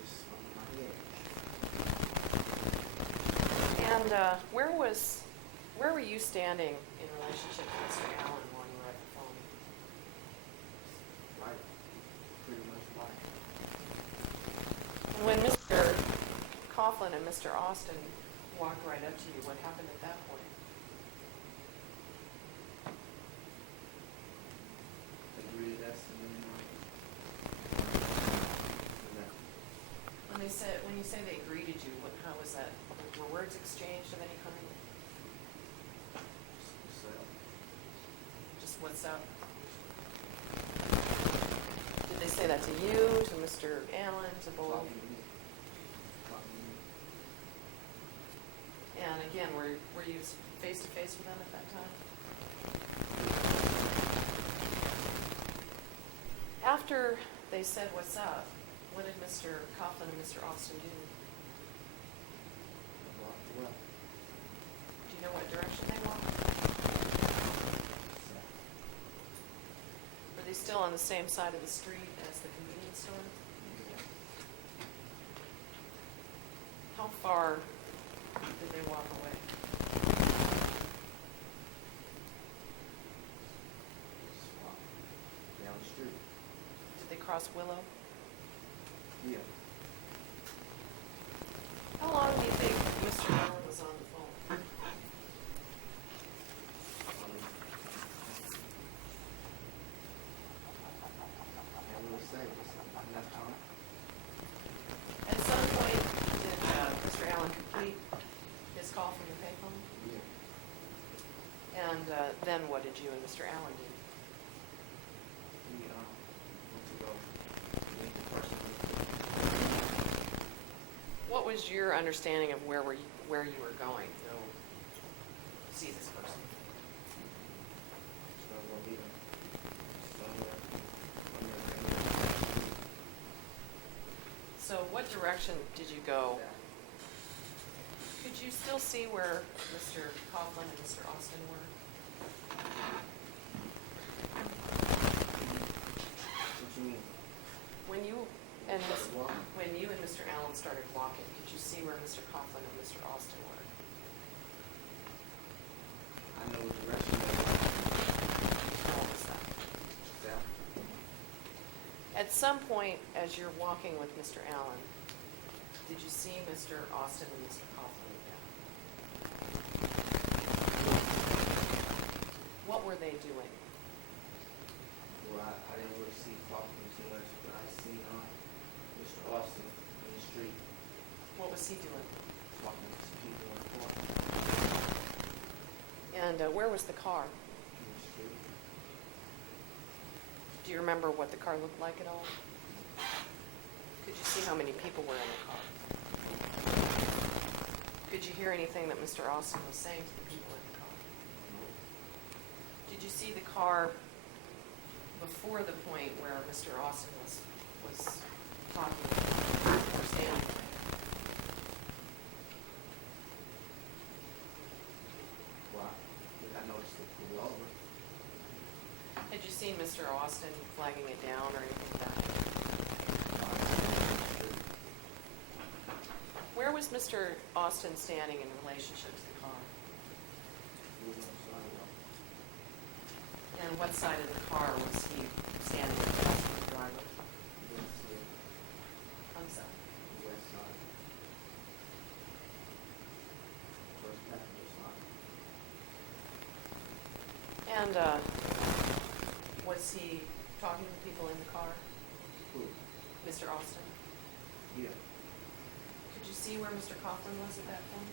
Just on my head. And where were you standing in relationship to Mr. Allen while you were at the phone? Right. Pretty much black. When Mr. Coughlin and Mr. Austin walked right up to you, what happened at that point? They greeted us and then left. When you say they greeted you, how was that? Were words exchanged of any kind? So, Just what's up? Did they say that to you, to Mr. Allen, to both? talking to me. Talking to me. And again, were you face to face with them at that time? After they said what's up, what did Mr. Coughlin and Mr. Austin do? Walked away. Do you know what direction they walked? So, Were they still on the same side of the street as the convenience store? yeah. How far did they walk away? Just walked down the street. Did they cross Willow? Yeah. How long do you think Mr. Allen was on the phone? I will say, it's enough time. At some point, did Mr. Allen complete his call from the payphone? Yeah. And then what did you and Mr. Allen do? We went to go meet the person. What was your understanding of where you were going? To go see this person. So we'll meet him somewhere. So what direction did you go? Could you still see where Mr. Coughlin and Mr. Austin were? What you mean? When you and Walking? when you and Mr. Allen started walking, could you see where Mr. Coughlin and Mr. Austin were? I know what direction they were. What was that? South. At some point, as you're walking with Mr. Allen, did you see Mr. Austin and Mr. Coughlin again? What were they doing? Well, I didn't really see Kaufman too much, but I seen Mr. Austin in the street What was he doing? talking to some people in the park And where was the car? in the street. Do you remember what the car looked like at all? Could you see how many people were in the car? Could you hear anything that Mr. Austin was saying to the people in the car? Did you see the car before the point where Mr. Austin was talking or standing there? Well, I think I noticed it pull over. Had you seen Mr. Austin flagging it down or anything like that? Where was Mr. Austin standing in relationship to the car? He was on the sidewalk. And what side of the car was he standing in the passenger driver? He didn't see it. On the side. The west side. First passenger side. And was he talking to people in the car, Who? Mr. Austin? Yeah. Could you see where Mr. Coughlin was at that point?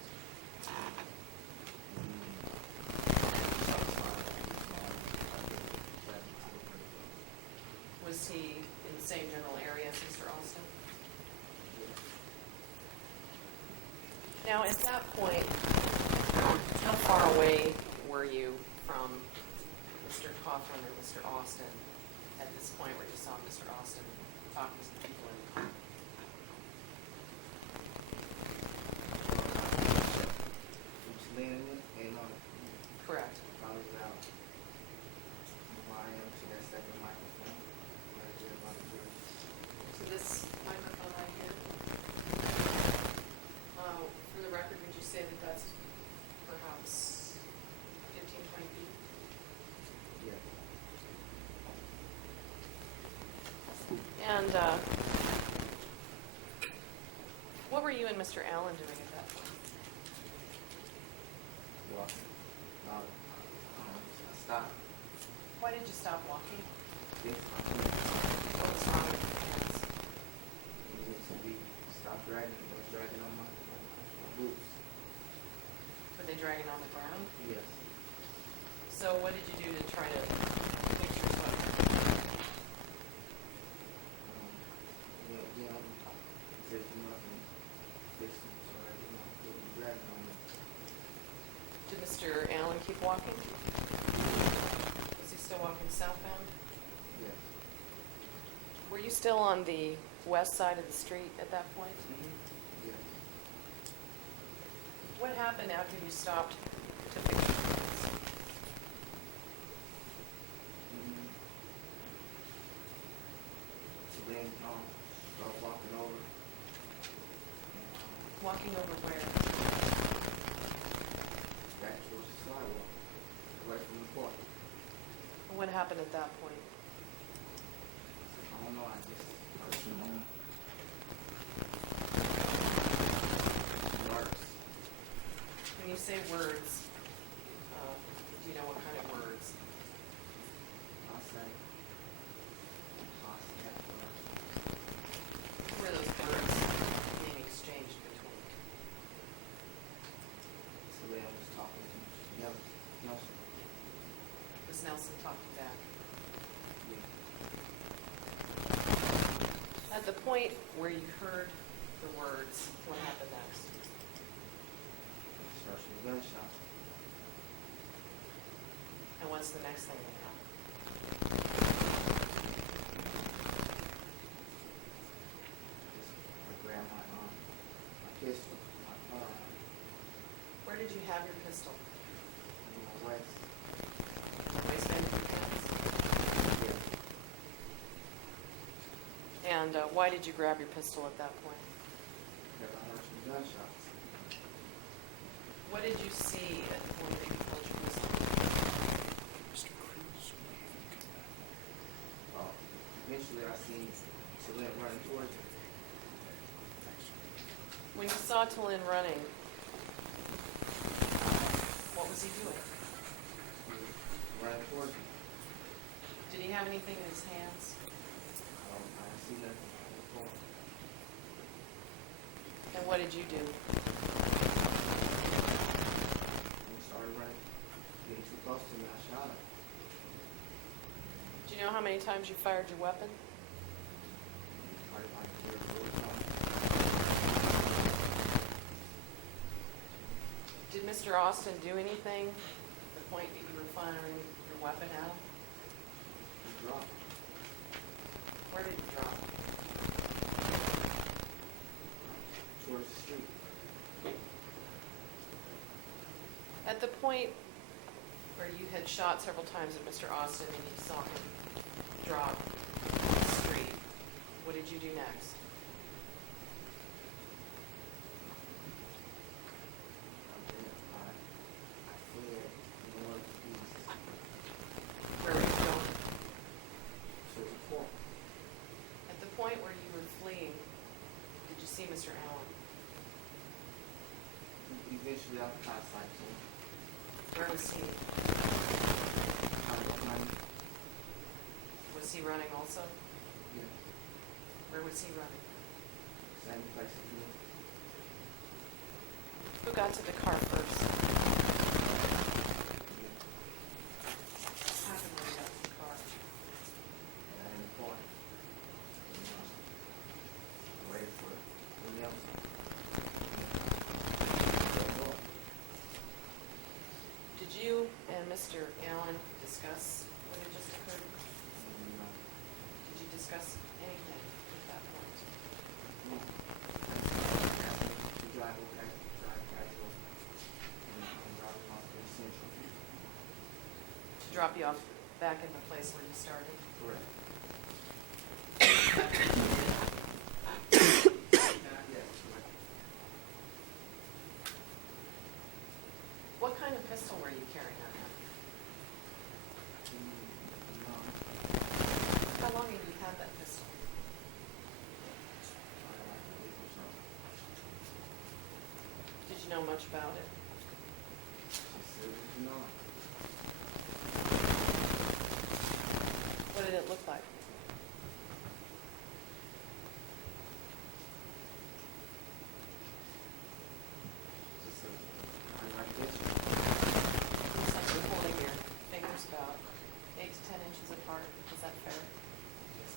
Was he in the same general area as Mr. Austin? Now, at that point, how far away were you from Mr. Coughlin and Mr. Austin at this point where you saw Mr. Austin talking to the people in the car? He was leaning it and on it. Correct. Probably about where I am to that second microphone. Right there by the door. So this microphone right here, for the record, would you say that that's perhaps 15, 20 feet? Yeah. And what were you and Mr. Allen doing at that point? Walking. I stopped. Why did you stop walking? This What was wrong with your hands? needed to be stopped dragging. It was dragging on my boots. Were they dragging on the ground? Yes. So what did you do to try to fix your sweater? Went down, picked them up and fixed them so I couldn't drag on them. Did Mr. Allen keep walking? Was he still walking southbound? Yes. Were you still on the west side of the street at that point? Yes. What happened after you stopped to fix your hands? So then, started walking over. Walking over where? Back towards the sidewalk, away from the park. What happened at that point? I don't know, I just heard some words. When you say words, do you know what kind of words? I'll say, Who were those words being exchanged between? so then I was talking to Nelson. Was Nelson talking back? Yeah. At the point where you heard the words, what happened next? Started some gunshots. And what's the next thing that happened? I grabbed my pistol, my firearm, Where did you have your pistol? in my waist. In the waistband of your pants? Yeah. And why did you grab your pistol at that point? Because I heard some gunshots. What did you see at the point that you pulled your pistol? Eventually I seen Celine running towards me. When you saw Talin running, what was he doing? He was running towards me. Did he have anything in his hands? I didn't see nothing before. And what did you do? He started running, getting too close to me, I shot him. Do you know how many times you fired your weapon? Probably like 3 or 4 times. Did Mr. Austin do anything at the point that you were firing your weapon at him? He dropped. Where did he drop? Towards the street. At the point where you had shot several times at Mr. Austin and you saw him drop on the street. What did you do next? I fled northeast Where were you going? to the court. At the point where you were fleeing, did you see Mr. Allen? Eventually, I caught sight of him. Where was he? Out behind me. Was he running also? Yeah, Where was he running? same place as me. Who got to the car first? What happened when you got to the car? And I didn't point. You know, waited for the else. Did you and Mr. Allen discuss what had just occurred? You know, Did you discuss anything at that point? to drive okay, drive casual, and I'm driving off to Central. To drop you off back in the place where you started? Correct. Yes, correct. What kind of pistol were you carrying on that? No, How long have you had that pistol? I like to leave or something. Did you know much about it? She said, "It's not." What did it look like? She said, "I like this." Looks like you're holding your fingers about 8 to 10 inches apart. Is that fair? Yes.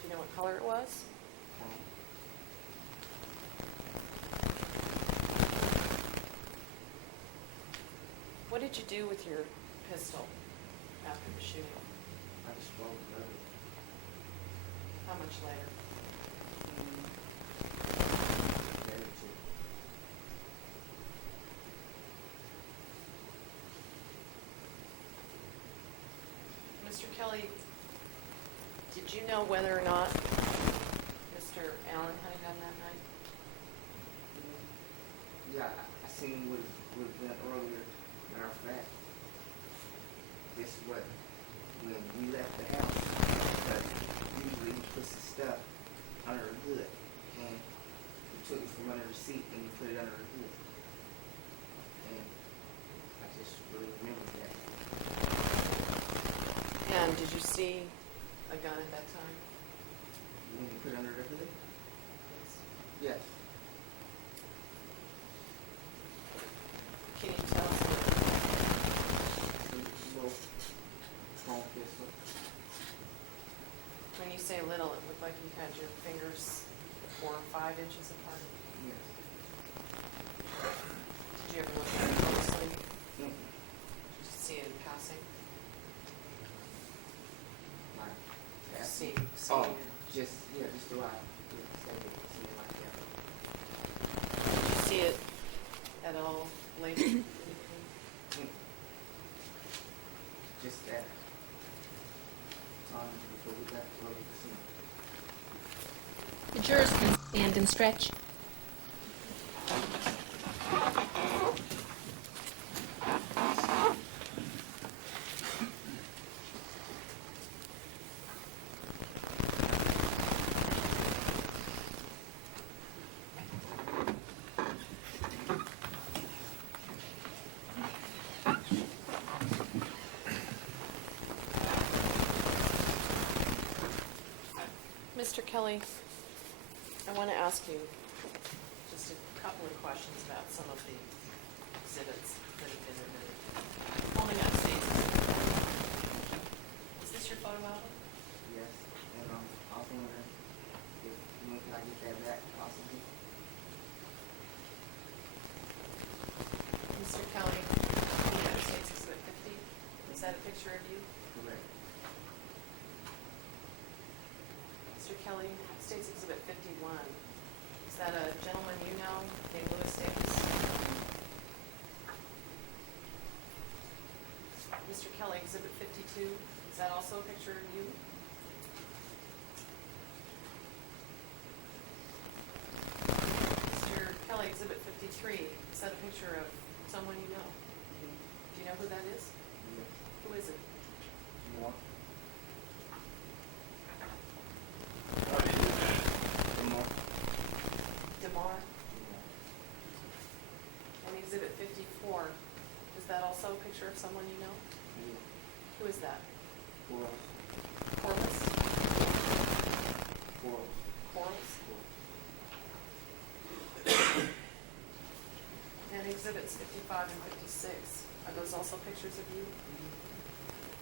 Do you know what color it was? What did you do with your pistol after the shooting? I just rolled it over. How much later? Gave it to Mr. Kelly, did you know whether or not Mr. Allen had a gun that night? Yeah, I seen what was done earlier. Matter of fact, this is what, when we left the house, because usually he puts his stuff under the hood, and he took it from under the seat and he put it under the hood. And I just really remember that. And did you see a gun at that time? When he put it under the hood? Yes. Can you tell us? A little small pistol. When you say little, it looked like you had your fingers 4 or 5 inches apart. Yes. Did you ever look at it closely? Mm. Did you see it in passing? Like, Did you see oh, it? just a lot. Yeah, something like that. Did you see it at all later? Mm. Just that time before we left for the scene. The jurors can stand and stretch. Mr. Kelly, I want to ask you just a couple of questions about some of the exhibits that have been removed. Holding up states. Is this your photo album? Yes, and I was wondering if when can I get that back possibly? Mr. Kelly, United States Exhibit 50. Is that a picture of you? Correct. Mr. Kelly, States Exhibit 51. Is that a gentleman you know named Louis Davis? Kelly, Exhibit 52, is that also a picture of you? Mr. Kelly, Exhibit 53, is that a picture of someone you know? Do you know who that is? Yes. Who is it? More. DeMar? And Exhibit 54, is that also a picture of someone you know? Yeah. Who is that? Corals. Corliss? Corals. Corals? And Exhibits 55 and 56, are those also pictures of you?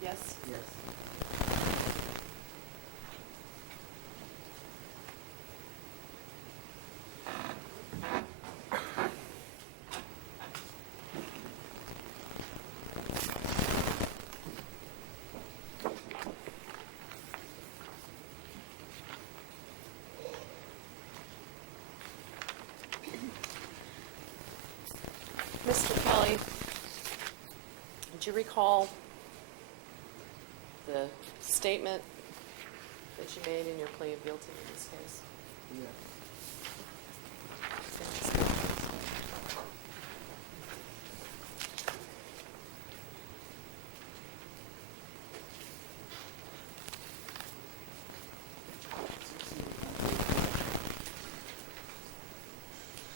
Yes? Yes. Mr. Kelly, do you recall the statement that you made in your plea of guilty in this case? Yeah.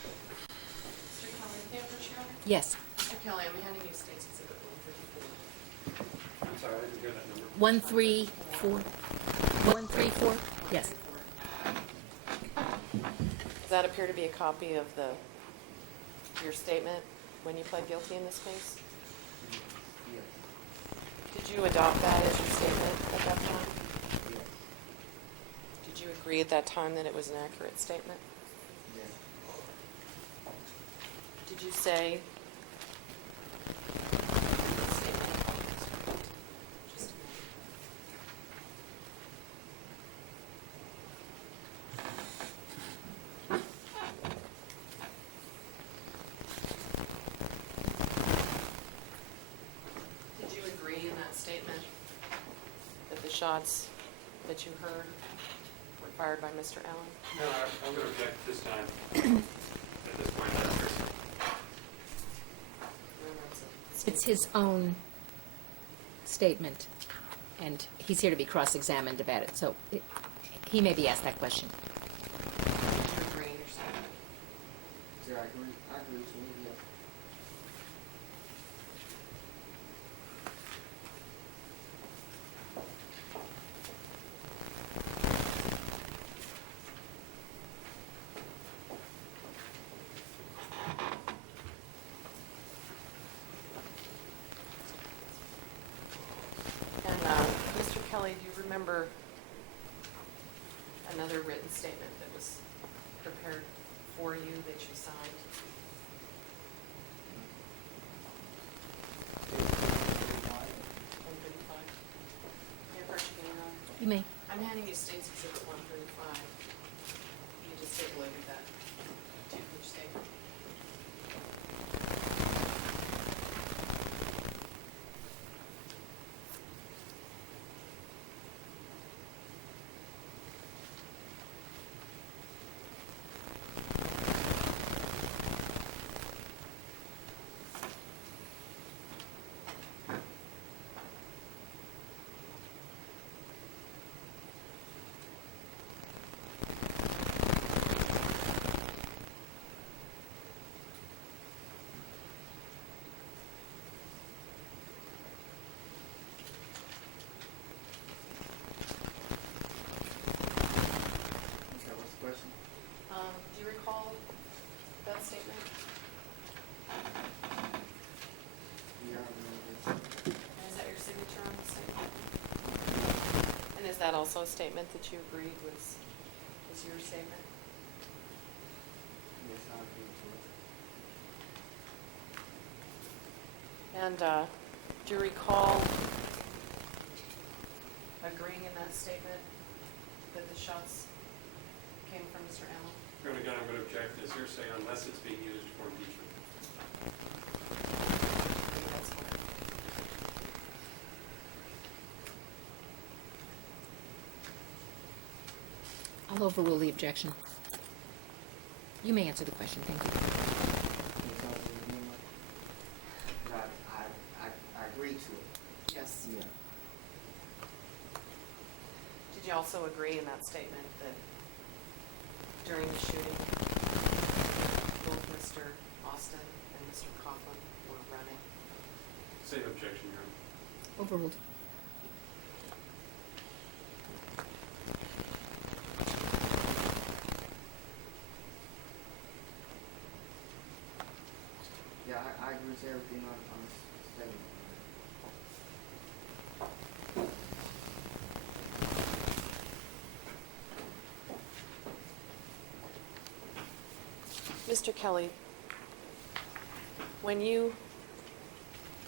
Mr. Kelly, can you have your chair? Yes. Mr. Kelly, I'm handing you State's Exhibit 154. I'm sorry, I didn't hear that number. 134. 134? Yes. Does that appear to be a copy of your statement when you pled guilty in this case? Yes. Did you adopt that as your statement at that time? Yes. Did you agree at that time that it was an accurate statement? Yes. Did you say? Just a moment. Did you agree in that statement that the shots that you heard were fired by Mr. Allen? No, I'm going to object this time, at this point. It's his own statement, and he's here to be cross-examined about it, so he may be asked that question. Did you agree in your statement? Did I agree? I agree with you. Yes. And Mr. Kelly, do you remember another written statement that was prepared for you that you signed? Here, Bert, you can, You may. I'm handing you State's Exhibit 135. You just take a look at that two-page statement. Okay, what's the question? Do you recall that statement? Yeah, I remember this. And is that your signature on the statement? And is that also a statement that you agreed was your statement? Yes, I agree with you. And do you recall agreeing in that statement that the shots came from Mr. Allen? Again, I'm going to object this hearsay unless it's being used for impeachment. That's fine. I'll overrule the objection. You may answer the question, thank you. Can you tell me the name of it? I agreed to it. Yes. Yeah. Did you also agree in that statement that during the shooting, both Mr. Austin and Mr. Coughlin were running? Same objection, Your Honor. Overruled. Yeah, I agree to everything on this statement. Mr. Kelly, when you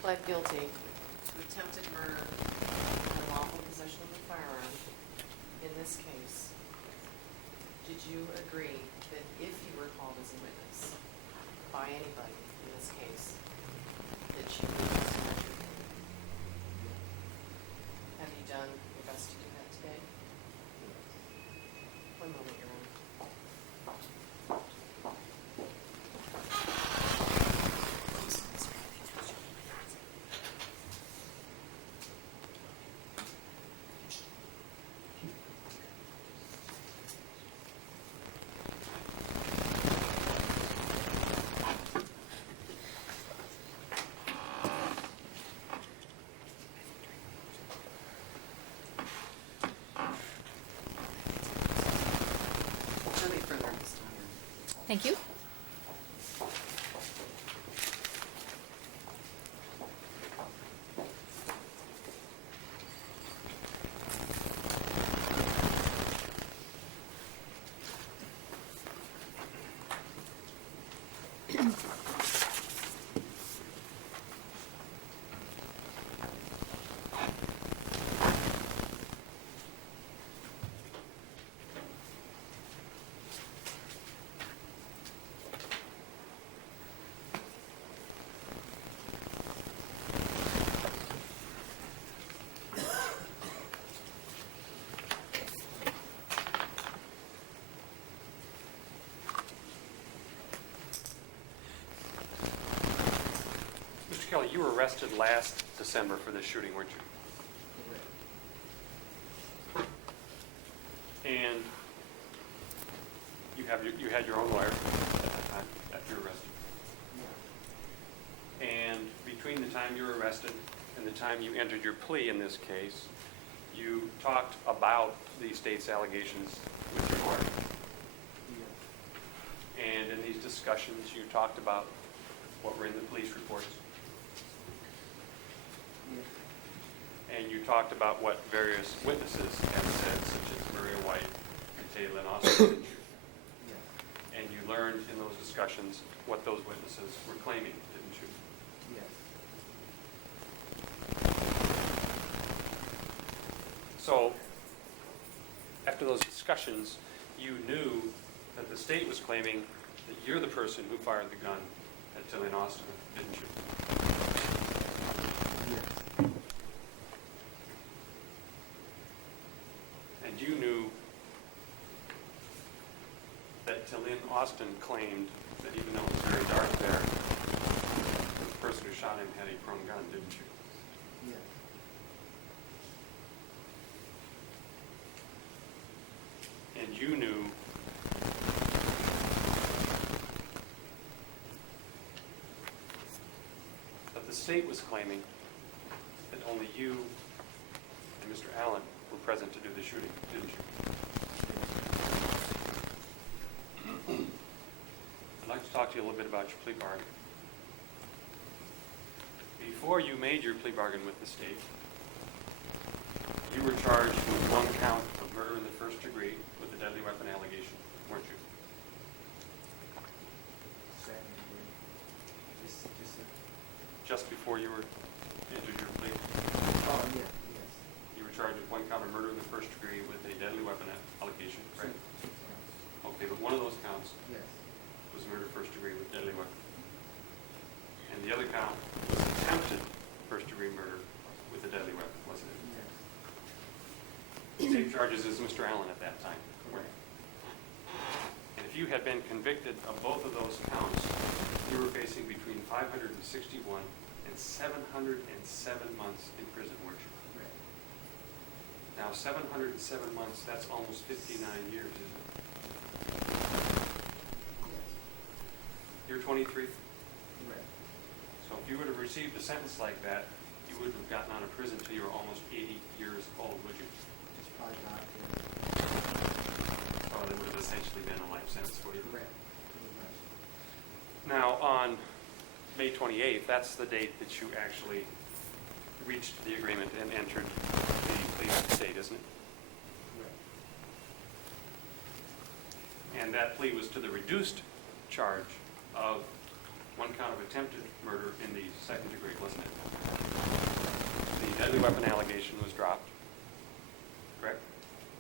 pled guilty to attempted murder and unlawful possession of a firearm in this case, did you agree that if you were called as a witness by anybody in this case, that you would surrender your plea? Have you done your best to do that today? One moment, Your Honor. Let me further this time. Thank you. Mr. Kelly, you were arrested last December for this shooting, weren't you? Correct. And you had your own lawyer at that time, after you were arrested. Yeah. And between the time you were arrested and the time you entered your plea in this case, you talked about the state's allegations with your lawyer. Yeah. And in these discussions, you talked about what were in the police reports. Yeah. And you talked about what various witnesses had said, such as Maria White and Taylor Austin, didn't you? Yeah. And you learned in those discussions what those witnesses were claiming, didn't you? Yes. So, after those discussions, you knew that the state was claiming that you're the person who fired the gun at Tilly and Austin, didn't you? Yes. And you knew that Tilly and Austin claimed that even though it was very dark there, the person who shot him had a chrome gun, didn't you? Yes. And you knew that the state was claiming that only you and Mr. Allen were present to do the shooting, didn't you? I'd like to talk to you a little bit about your plea bargain. Before you made your plea bargain with the state, you were charged with one count of murder in the first degree with a deadly weapon allegation, weren't you? Second degree. Just a, Just before you were entered your plea, oh, yeah, yes. you were charged with one count of murder in the first degree with a deadly weapon allegation, right? Two counts. Okay, but one of those counts Yes. was murder first degree with deadly weapon. And the other count was attempted first degree murder with a deadly weapon, wasn't it? Yes. Same charges as Mr. Allen at that time, weren't Correct. it? you had been convicted of both of those counts, you were facing between 561 and 707 months in prison, weren't you? Correct. Now, 707 months, that's almost 59 years, isn't it? Yes. You're 23? Correct. So if you would have received a sentence like that, you wouldn't have gotten out of prison until you were almost 80 years old, would you? It's probably not correct. So that would have essentially been a life sentence for you. Correct. Pretty much. Now, on May 28th, that's the date that you actually reached the agreement and entered the plea with the state, isn't it? Correct. And that plea was to the reduced charge of one count of attempted murder in the second degree, wasn't it? The deadly weapon allegation was dropped, correct?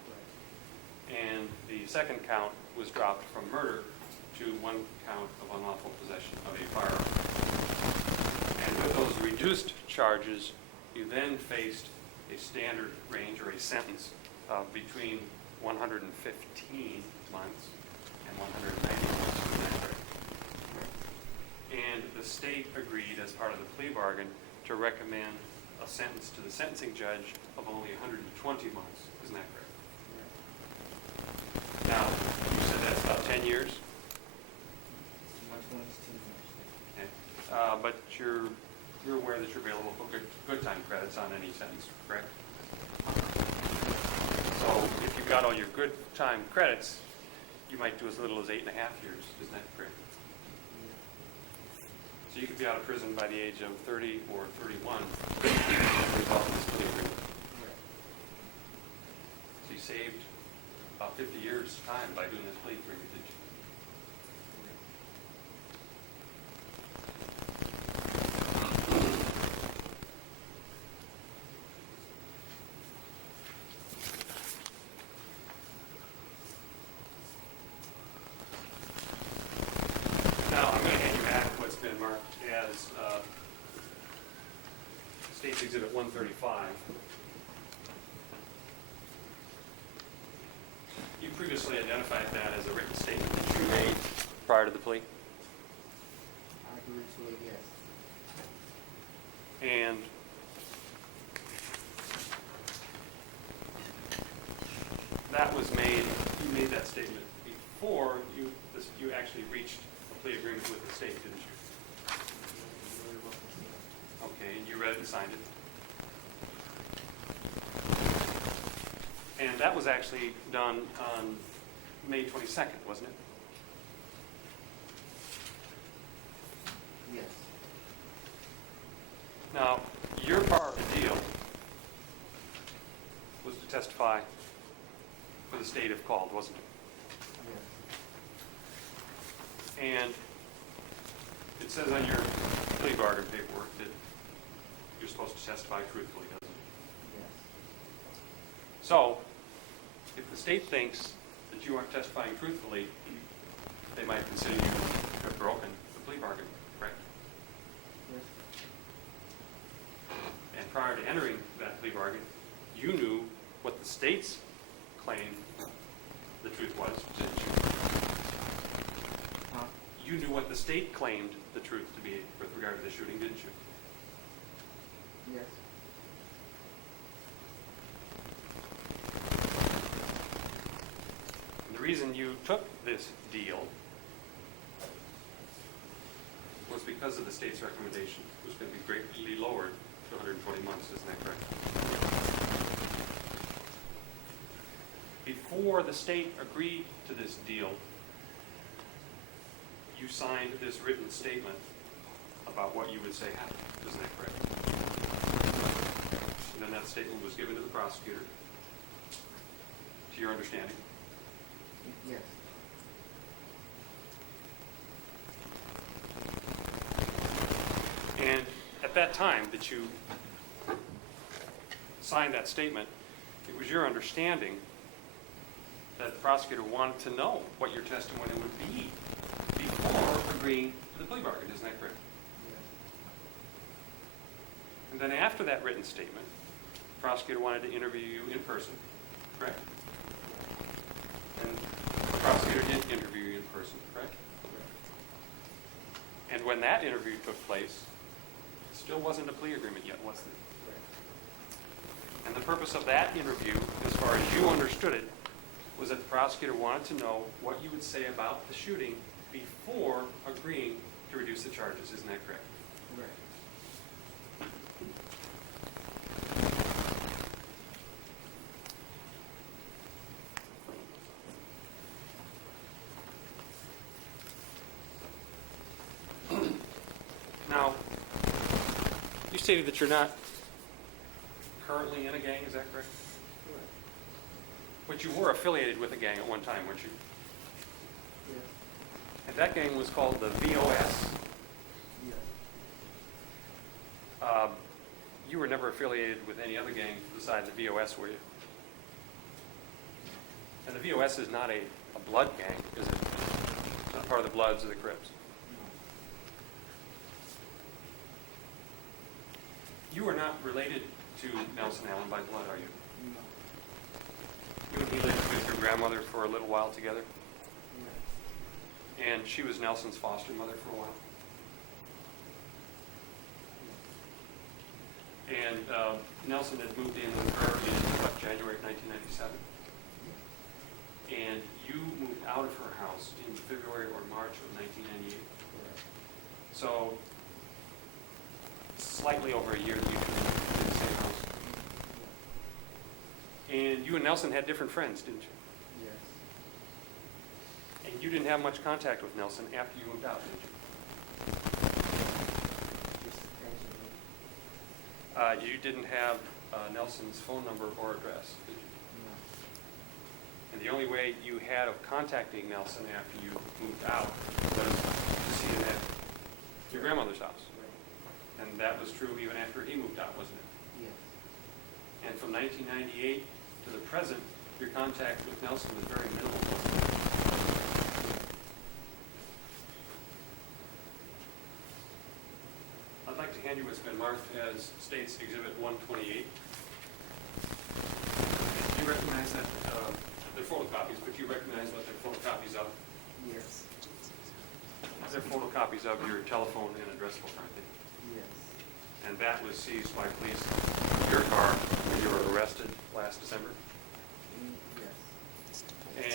Correct. And the second count was dropped from murder to one count of unlawful possession of a firearm. And with those reduced charges, you then faced a standard range or a sentence of between 115 months and 190 months. Is that correct? And the state agreed as part of the plea bargain to recommend a sentence to the sentencing judge of only 120 months. Isn't that correct? Correct. Now, you said that's about 10 years? 120 is too much. Okay. But you're aware that you're available for good time credits on any sentence, correct? So if you've got all your good time credits, you might do as little as 8.5 years. Isn't that correct? So you could be out of prison by the age of 30 or 31 as a result of this plea agreement. Correct. So you saved about 50 years' time by doing this plea agreement, did you? Now, I'm going to hand you back what's been marked as State's Exhibit 135. You previously identified that as a written statement that you made prior to the plea? I agree to it, yes. And that was made, you made that statement before you actually reached a plea agreement with the state, didn't you? Very well considered. Okay, and you read it and signed it. And that was actually done on May 22nd, wasn't it? Yes. Now, your part of the deal was to testify for the state if called, wasn't it? Yes. And it says on your plea bargain paperwork that you're supposed to testify truthfully, doesn't it? Yes. So, if the state thinks that you aren't testifying truthfully, they might consider you to have broken the plea bargain, correct? Yes. And prior to entering that plea bargain, you knew what the state's claim the truth was, didn't you? Huh? You knew what the state claimed the truth to be with regard to the shooting, didn't you? Yes. And the reason you took this deal was because of the state's recommendation. It was going to be greatly lowered to 120 months, isn't that correct? Before the state agreed to this deal, you signed this written statement about what you would say happened, isn't that correct? And then that statement was given to the prosecutor, to your understanding. Yes. And at that time that you signed that statement, it was your understanding that the prosecutor wanted to know what your testimony would be before agreeing to the plea bargain, isn't that correct? Yes. And then after that written statement, the prosecutor wanted to interview you in person, correct? And the prosecutor did interview you in person. when that interview took place, it still wasn't a plea agreement yet, was it? And the purpose of that interview, as far as you understood it, was that the prosecutor wanted to know what you would say about the shooting before agreeing to reduce the charges. Isn't that correct? Right. Now, you stated that you're not currently in a gang, is that correct? Correct. But you were affiliated with a gang at one time, weren't you? Yes. And that gang was called the VOS. Yes. You were never affiliated with any other gang besides the VOS, were you? And the VOS is not a blood gang, is it? It's not part of the Bloods or the Crips. No. You are not related to Nelson Allen by blood, are you? No. You and he lived with your grandmother for a little while together, Yes. and she was Nelson's foster mother for a while. And Nelson had moved in with her in, what, January of 1997? And you moved out of her house in February or March of 1998. Correct. So, slightly over a year that you two lived in the same house. And you and Nelson had different friends, didn't you? Yes. And you didn't have much contact with Nelson after you moved out, did you? Just occasionally. You didn't have Nelson's phone number or address, did you? No. And the only way you had of contacting Nelson after you moved out was to see him at your grandmother's house. Right. And that was true even after he moved out, wasn't it? Yes. And from 1998 to the present, your contact with Nelson was very minimal, wasn't it? I'd like to hand you what's been marked as State's Exhibit 128. Do you recognize that? They're photocopies, but you recognize what they're photocopies of? Yes. They're photocopies of your telephone and address book, aren't they? Yes. And that was seized by police in your car when you were arrested last December. Yes.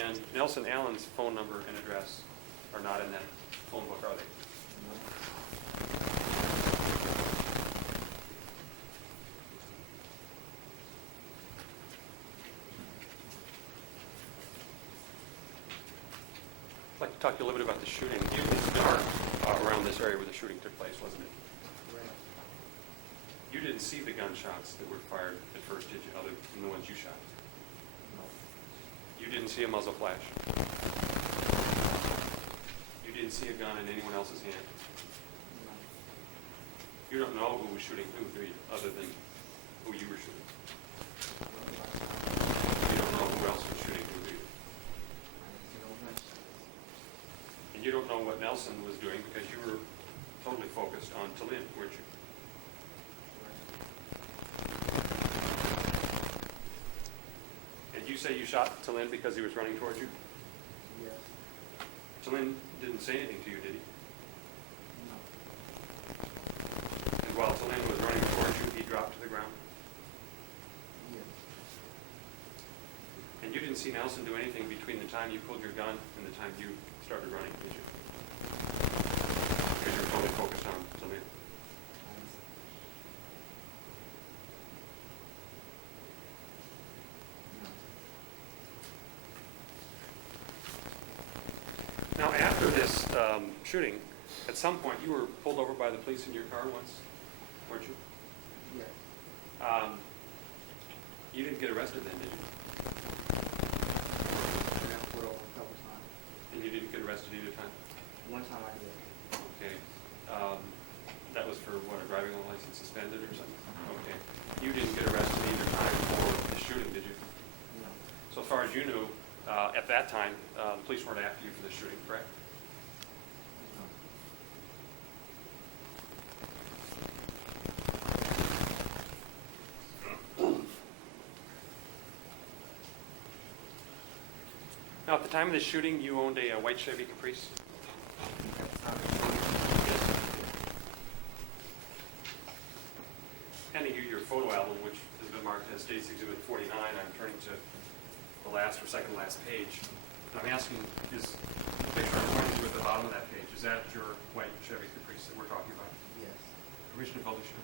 And Nelson Allen's phone number and address are not in that phone book, are they? No. I'd like to talk to you a little bit about the shooting. It was dark around this area where the shooting took place, wasn't it? Right. You didn't see the gunshots that were fired at first, did you, other than the ones you shot? No. You didn't see a muzzle flash. You didn't see a gun in anyone else's hand. No. You don't know who was shooting who, do you, other than who you were shooting. You don't know who else was shooting who, do you? And you don't know what Nelson was doing because you were totally focused on Talin, weren't you? And you say you shot Talin because he was running towards you? Yes. Talin didn't say anything to you, did he? No. And while Talin was running towards you, he dropped to the ground? Yes. And you didn't see Nelson do anything between the time you pulled your gun and the time you started running, did you? Because you were totally focused on Talin. Now, after this shooting, at some point you were pulled over by the police in your car once, weren't you? Yes. You didn't get arrested then, did you? I got pulled over a couple times. And you didn't get arrested either time? One time I did. Okay. That was for what, a driving license suspended or something? Okay. You didn't get arrested either time for the shooting, did you? No. So as far as you knew, at that time, the police weren't after you for the shooting, correct? No. Now, at the time of the shooting, you owned a white Chevy Caprice? At the time of the shooting, Yes. photo album, which has been marked as State's Exhibit 49. I'm turning to the last or second last page. And I'm asking, is the picture I'm pointing to at the bottom of that page, is that your white Chevy Caprice that we're talking about? Yes. Permission to publish it?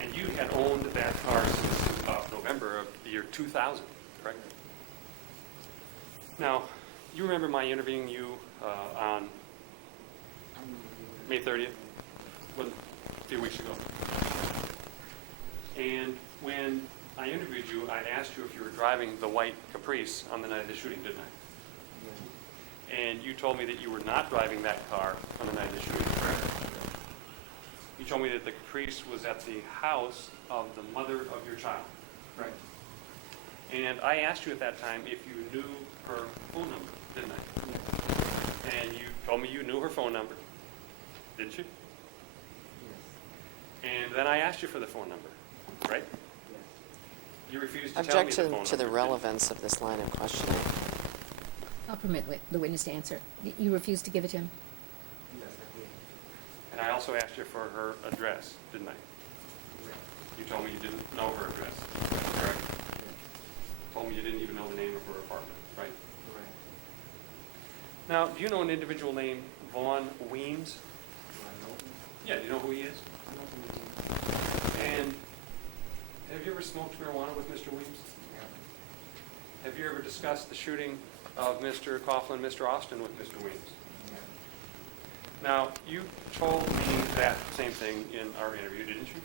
And you had owned that car since November of the year 2000, correct? Now, you remember my interviewing you on May 30th, a few weeks ago? And when I interviewed you, I asked you if you were driving the white Caprice on the night of the shooting, didn't I? And you told me that you were not driving that car on the night of the shooting, correct? You told me that the Caprice was at the house of the mother of your child, right? And I asked you at that time if you knew her phone number, didn't I? And you told me you knew her phone number, didn't you? Yes. And then I asked you for the phone number, right? Yes. You refused to tell me the phone Objection number. to the didn't you? relevance of this line of questioning. I'll permit the witness to answer. You refused to give it to him? Yes, I did. And I also asked you for her address, didn't I? Correct. You told me you didn't know her address, correct? Told me you didn't even know the name of her apartment, right? Correct. Now, do you know an individual named Vaughn Weems? Do I know him? Yeah, do you know who he is? I know who he is. And have you ever smoked marijuana with Mr. Weems? Yeah. Have you ever discussed the shooting of Mr. Coughlin, Mr. Austin with Mr. Weems? Yeah. Now, you told me that same thing in our interview, didn't you?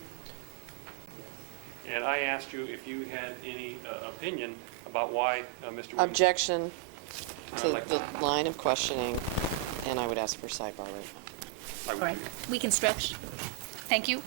Yes. And I asked you if you had any opinion about why Mr. Weems... Objection to like the line of questioning, and I would ask for sidebar right now. I All would right, do. we can stretch. Thank you.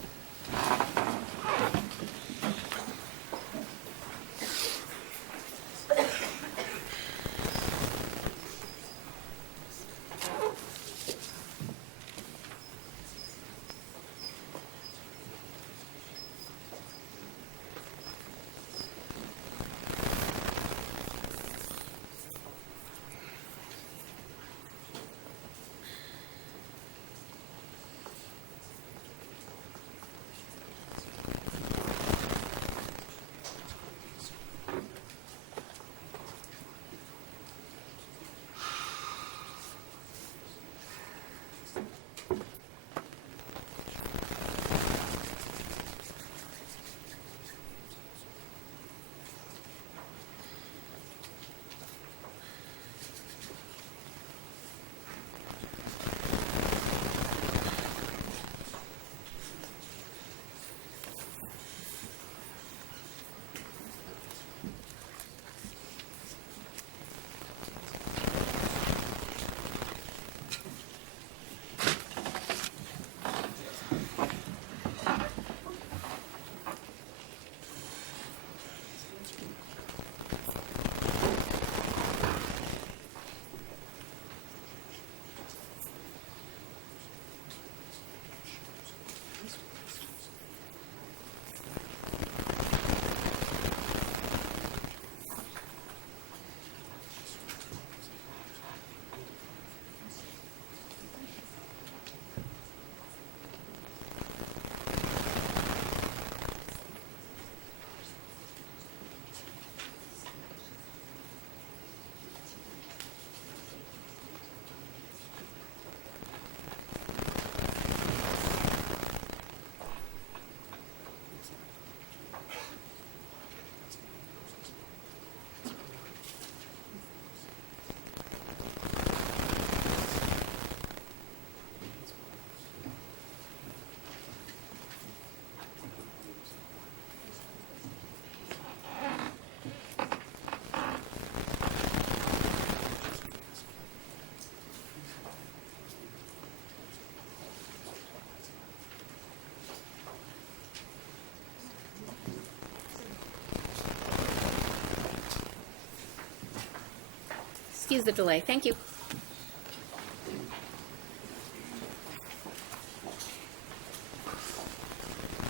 Excuse the delay. Thank you.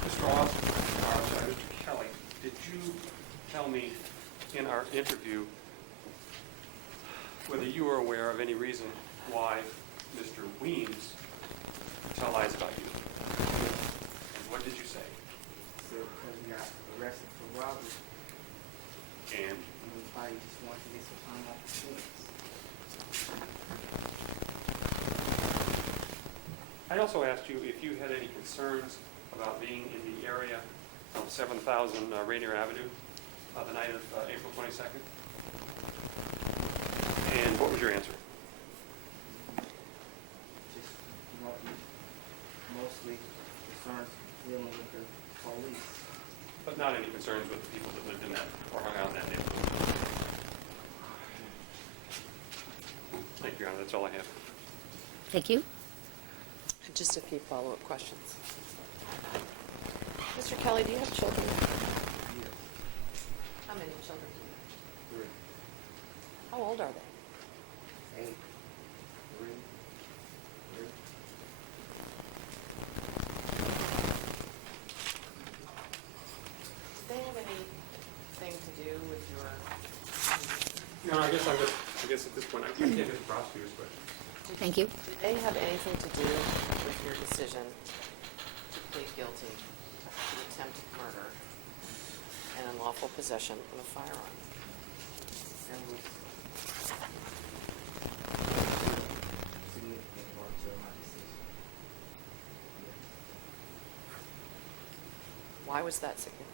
Mr. tell me in our interview whether you are aware of any reason why Mr. Weems tell lies about you. And what did you say? So because we got arrested for robbery, And and we probably just wanted to get some time off the streets. I also asked you if you had any concerns about being in the area of 7000 Rainier Avenue the night of April 22nd. And what was your answer? Just mostly concerns dealing with the police. But not any concerns with the people that lived in that or hung out in that neighborhood. Thank you, Your Honor. That's all I have. Thank you. Just a few follow-up questions. Mr. Kelly, do you have children? Yes. How many children do you have? 3, How old are they? 8, 3, 3. Do they have anything to do with your, No, I guess at this point, I can't get the prosecutor's question. Thank you. do they have anything to do with your decision to plead guilty to attempted murder and unlawful possession of a firearm? That was significant part to my decision. Yes. Why was that significant?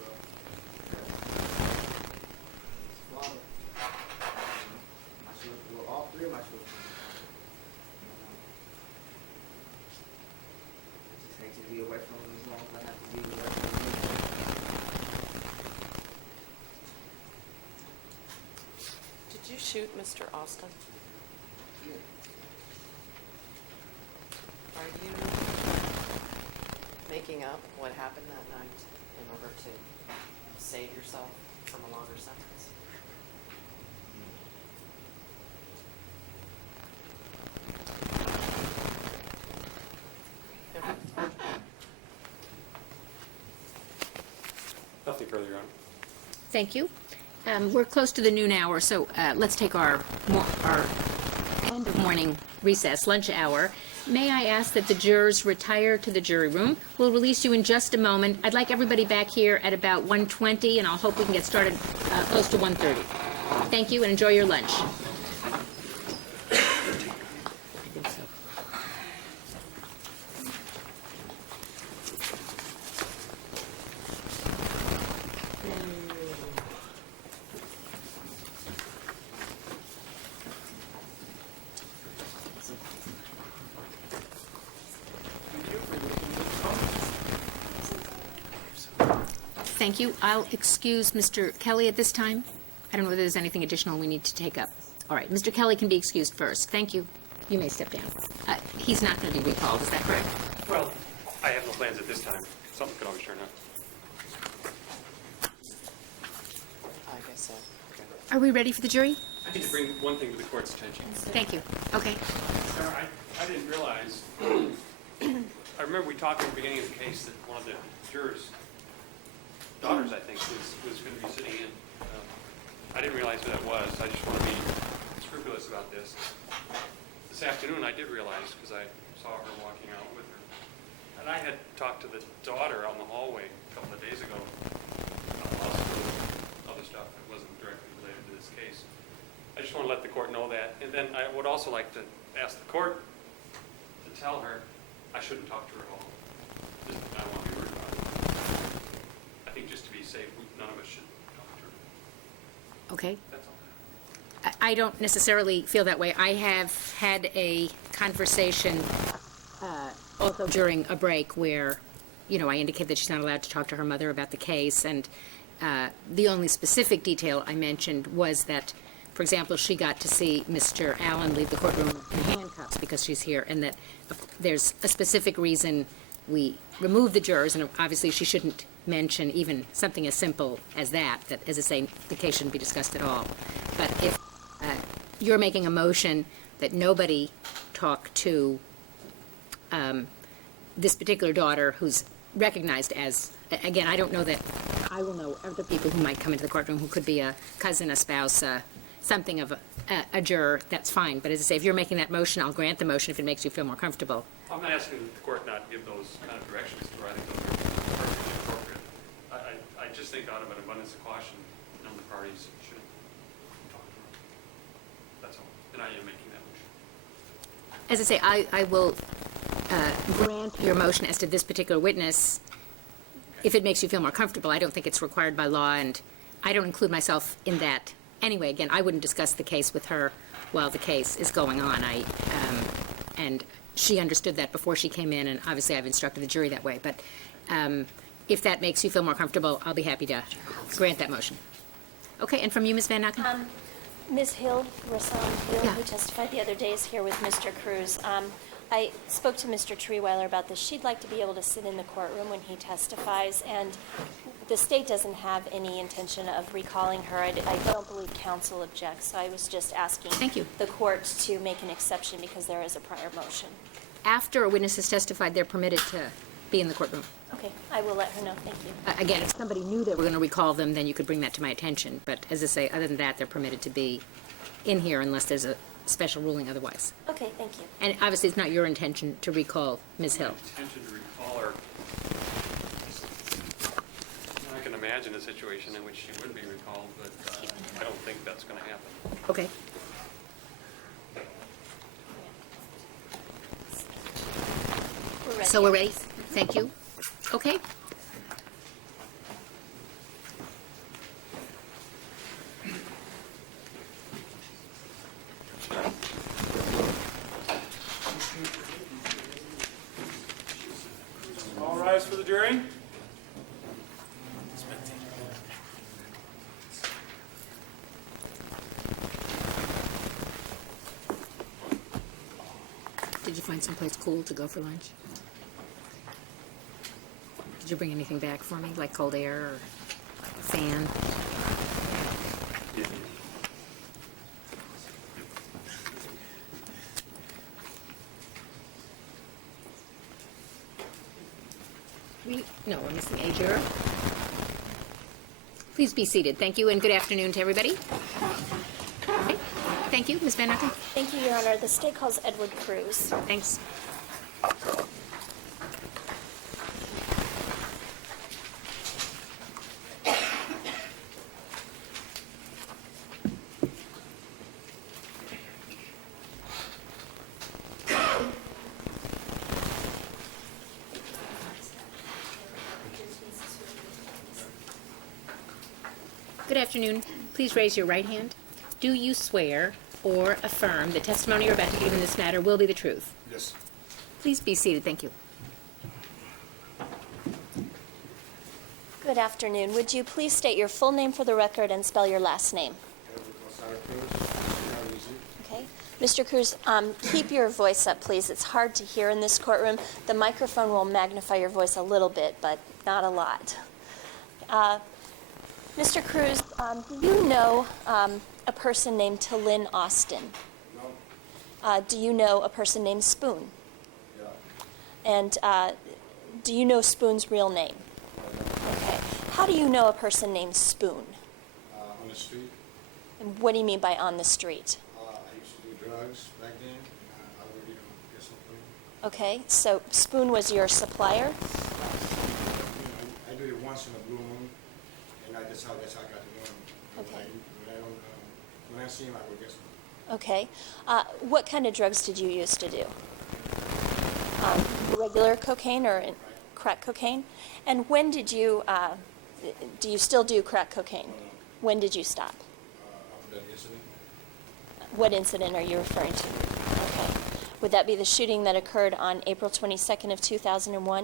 Well, because his father, my children, well, all 3 of my children. I just hate to be away from him as long as I have to be away from him. Did you shoot Mr. Austin? Yeah. Are you making up what happened that night in order to save yourself from a longer sentence? Nothing further, Your Honor. Thank you. We're close to the noon hour, so let's take our end of morning recess, lunch hour. May I ask that the jurors retire to the jury room? We'll release you in just a moment. I'd like everybody back here at about 1:20, and I'll hope we can get started close to 1:30. Thank you, and enjoy your lunch. I think so. Thank you. I'll excuse Mr. Kelly at this time. I don't know whether there's anything additional we need to take up. All right, Mr. Kelly can be excused first. Thank you. You may step down. He's not going to be recalled, is that correct? Well, I have no plans at this time. Something could always turn up. I guess so. Are we ready for the jury? I need to bring one thing to the court's attention. Thank you. Okay. Sir, I didn't realize, I remember we talked at the beginning of the case that one of the jurors' daughters, I think, was going to be sitting in. I didn't realize who that was. I just want to be scrupulous about this. This afternoon, I did realize because I saw her walking out with her. And I had talked to the daughter out in the hallway a couple of days ago about also other stuff that wasn't directly related to this case. I just want to let the court know that. And then I would also like to ask the court to tell her I shouldn't talk to her at all. Just, I don't want to be rude about it. I think just to be safe, none of us should talk to her. Okay. That's all. I don't necessarily feel that way. I have had a conversation also during a break where, I indicated that she's not allowed to talk to her mother about the case, and the only specific detail I mentioned was that, for example, she got to see Mr. Allen leave the courtroom in handcuffs because she's here, and that there's a specific reason we removed the jurors, and obviously she shouldn't mention even something as simple as that, as I say, the case shouldn't be discussed at all. But if you're making a motion that nobody talk to this particular daughter who's recognized as again, I don't know that, I will know other people who might come into the courtroom who could be a cousin, a spouse, something of a juror, that's fine. But as I say, if you're making that motion, I'll grant the motion if it makes you feel more comfortable. I'm not asking the court not to give those kind of directions to her. I think those are perfectly appropriate. I just think out of an abundance of caution, none of the parties should talk to her. That's all. And I am making that motion. As I say, I will grant your motion as to this particular witness if it makes you feel more comfortable. I don't think it's required by law, and I don't include myself in that. Anyway, again, I wouldn't discuss the case with her while the case is going on. And she understood that before she came in, and obviously I've instructed the jury that way. But if that makes you feel more comfortable, I'll be happy to grant that motion. Okay, and from you, Ms. Van Naken? Ms. Hill, Rassan Hill, Yeah. who testified the other day, is here with Mr. Cruz. I spoke to Mr. Treeweiler about this. She'd like to be able to sit in the courtroom when he testifies, and the state doesn't have any intention of recalling her. I don't believe counsel objects, so I was just asking Thank you. the court to make an exception because there is a prior motion. After a witness has testified, they're permitted to be in the courtroom. Okay, I will let her know. Thank you. Again, if somebody knew they were going to recall them, then you could bring that to my attention. But as I say, other than that, they're permitted to be in here unless there's a special ruling otherwise. Okay, thank you. And obviously, it's not your intention to recall Ms. Hill. Intention to recall her. I can imagine a situation in which she would be recalled, but I don't think that's going to happen. Okay. We're ready. So we're ready? Thank you. Okay. All rise for the jury. Did you find someplace cool to go for lunch? Did you bring anything back for me, like cold air or a fan? No, we're missing a juror. Please be seated. Thank you, and good afternoon to everybody. Okay. Thank you, Ms. Van Naken. Thank you, Your Honor. The state calls Edward Cruz. Thanks. Good afternoon. Please raise your right hand. Do you swear or affirm the testimony you're about to give in this matter will be the truth? Yes. Please be seated. Thank you. Good afternoon. Would you please state your full name for the record and spell your last name? Okay. Mr. Cruz, keep your voice up, please. It's hard to hear in this courtroom. The microphone will magnify your voice a little bit, but not a lot. Mr. Cruz, do you know a person named Talyn Austin? No. Do you know a person named Spoon? Yeah. And do you know Spoon's real name? Okay. How do you know a person named Spoon? On the street. And what do you mean by on the street? I used to do drugs back then. I would, get something. Okay, so Spoon was your supplier? I do it once in a blue moon, and that's how I got to know him. Okay. When I see him, I would get something. Okay. What kind of drugs did you used to do? Regular cocaine or crack cocaine? And when did you, do you still do crack cocaine? When did you stop? After that incident. What incident are you referring to? Okay. Would that be the shooting that occurred on April 22nd of 2001? Well,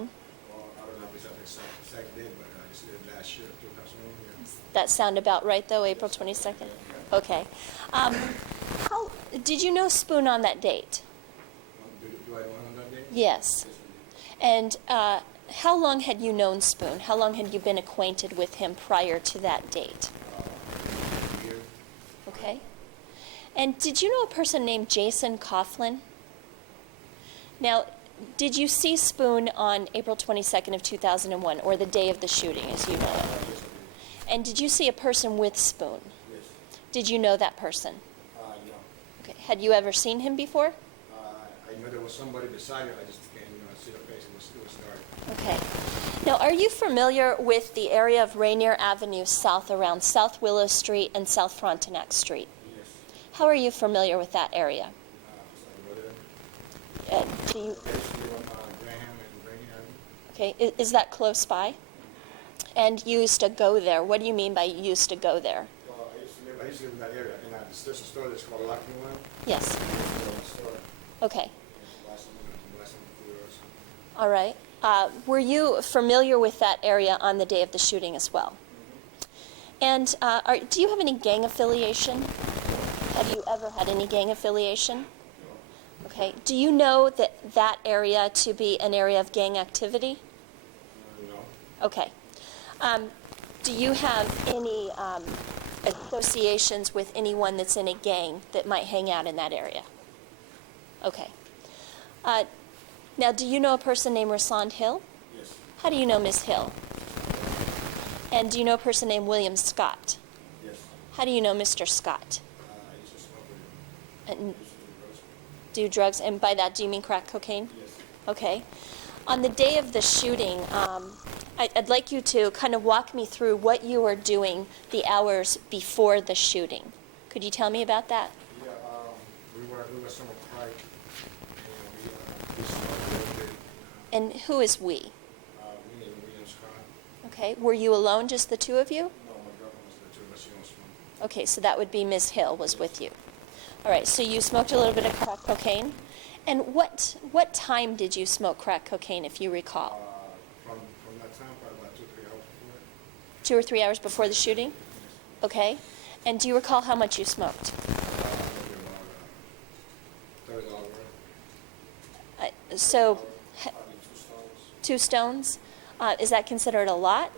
I don't know if it's the exact date, but I just did it last year, 2001. Yeah. That sound about right, though, April 22nd? Okay. How did you know Spoon on that date? Do I know him on that day? Yes. And how long had you known Spoon? How long had you been acquainted with him prior to that date? A year. Okay. And did you know a person named Jason Coughlin? Now, Did you see Spoon on April 22nd of 2001, or the day of the shooting, as you know it? And did you see a person with Spoon? Yes. Did you know that person? No. Okay. Had you ever seen him before? I know there was somebody beside her. I just can't, see the face. It was dark. Okay. Now, are you familiar with the area of Rainier Avenue South around South Willow Street and South Frontenac Street? Yes. How are you familiar with that area? I know there. Do you, Basically on Graham and Rainier. okay, is that close by? And you used to go there. What do you mean by you used to go there? Well, I used to live in that area. And there's a store that's called Lucky One. Yes. Store. Okay. Buy some food or something. All right. Were you familiar with that area on the day of the shooting as well? And do you have any gang affiliation? Have you ever had any gang affiliation? Okay. Do you know that area to be an area of gang activity? No. Okay. Do you have any associations with anyone that's in a gang that might hang out in that area? Okay. Now, do you know a person named Rasand Hill? Yes. How do you know Miss Hill? And do you know a person named William Scott? Yes. How do you know Mr. Scott? I used to smoke with him. And I used to do drugs, and by that, do you mean crack cocaine? Yes. Okay. On the day of the shooting, I'd like you to kind of walk me through what you were doing the hours before the shooting. Could you tell me about that? Yeah, we were somewhat quiet, and we smoked a little bit. And who is we? Me and William Scott. Okay. Were you alone, just the two of you? No, my girlfriend was there too, but she don't smoke. Okay, so that would be Ms. Hill was with you. All right, so you smoked a little bit of crack cocaine. And what time did you smoke crack cocaine, if you recall? From that time, probably about 2-3 hours before. 2 or 3 hours before the shooting? Okay. And do you recall how much you smoked? Maybe about $30 So, probably 2 stones. 2 stones? Is that considered a lot?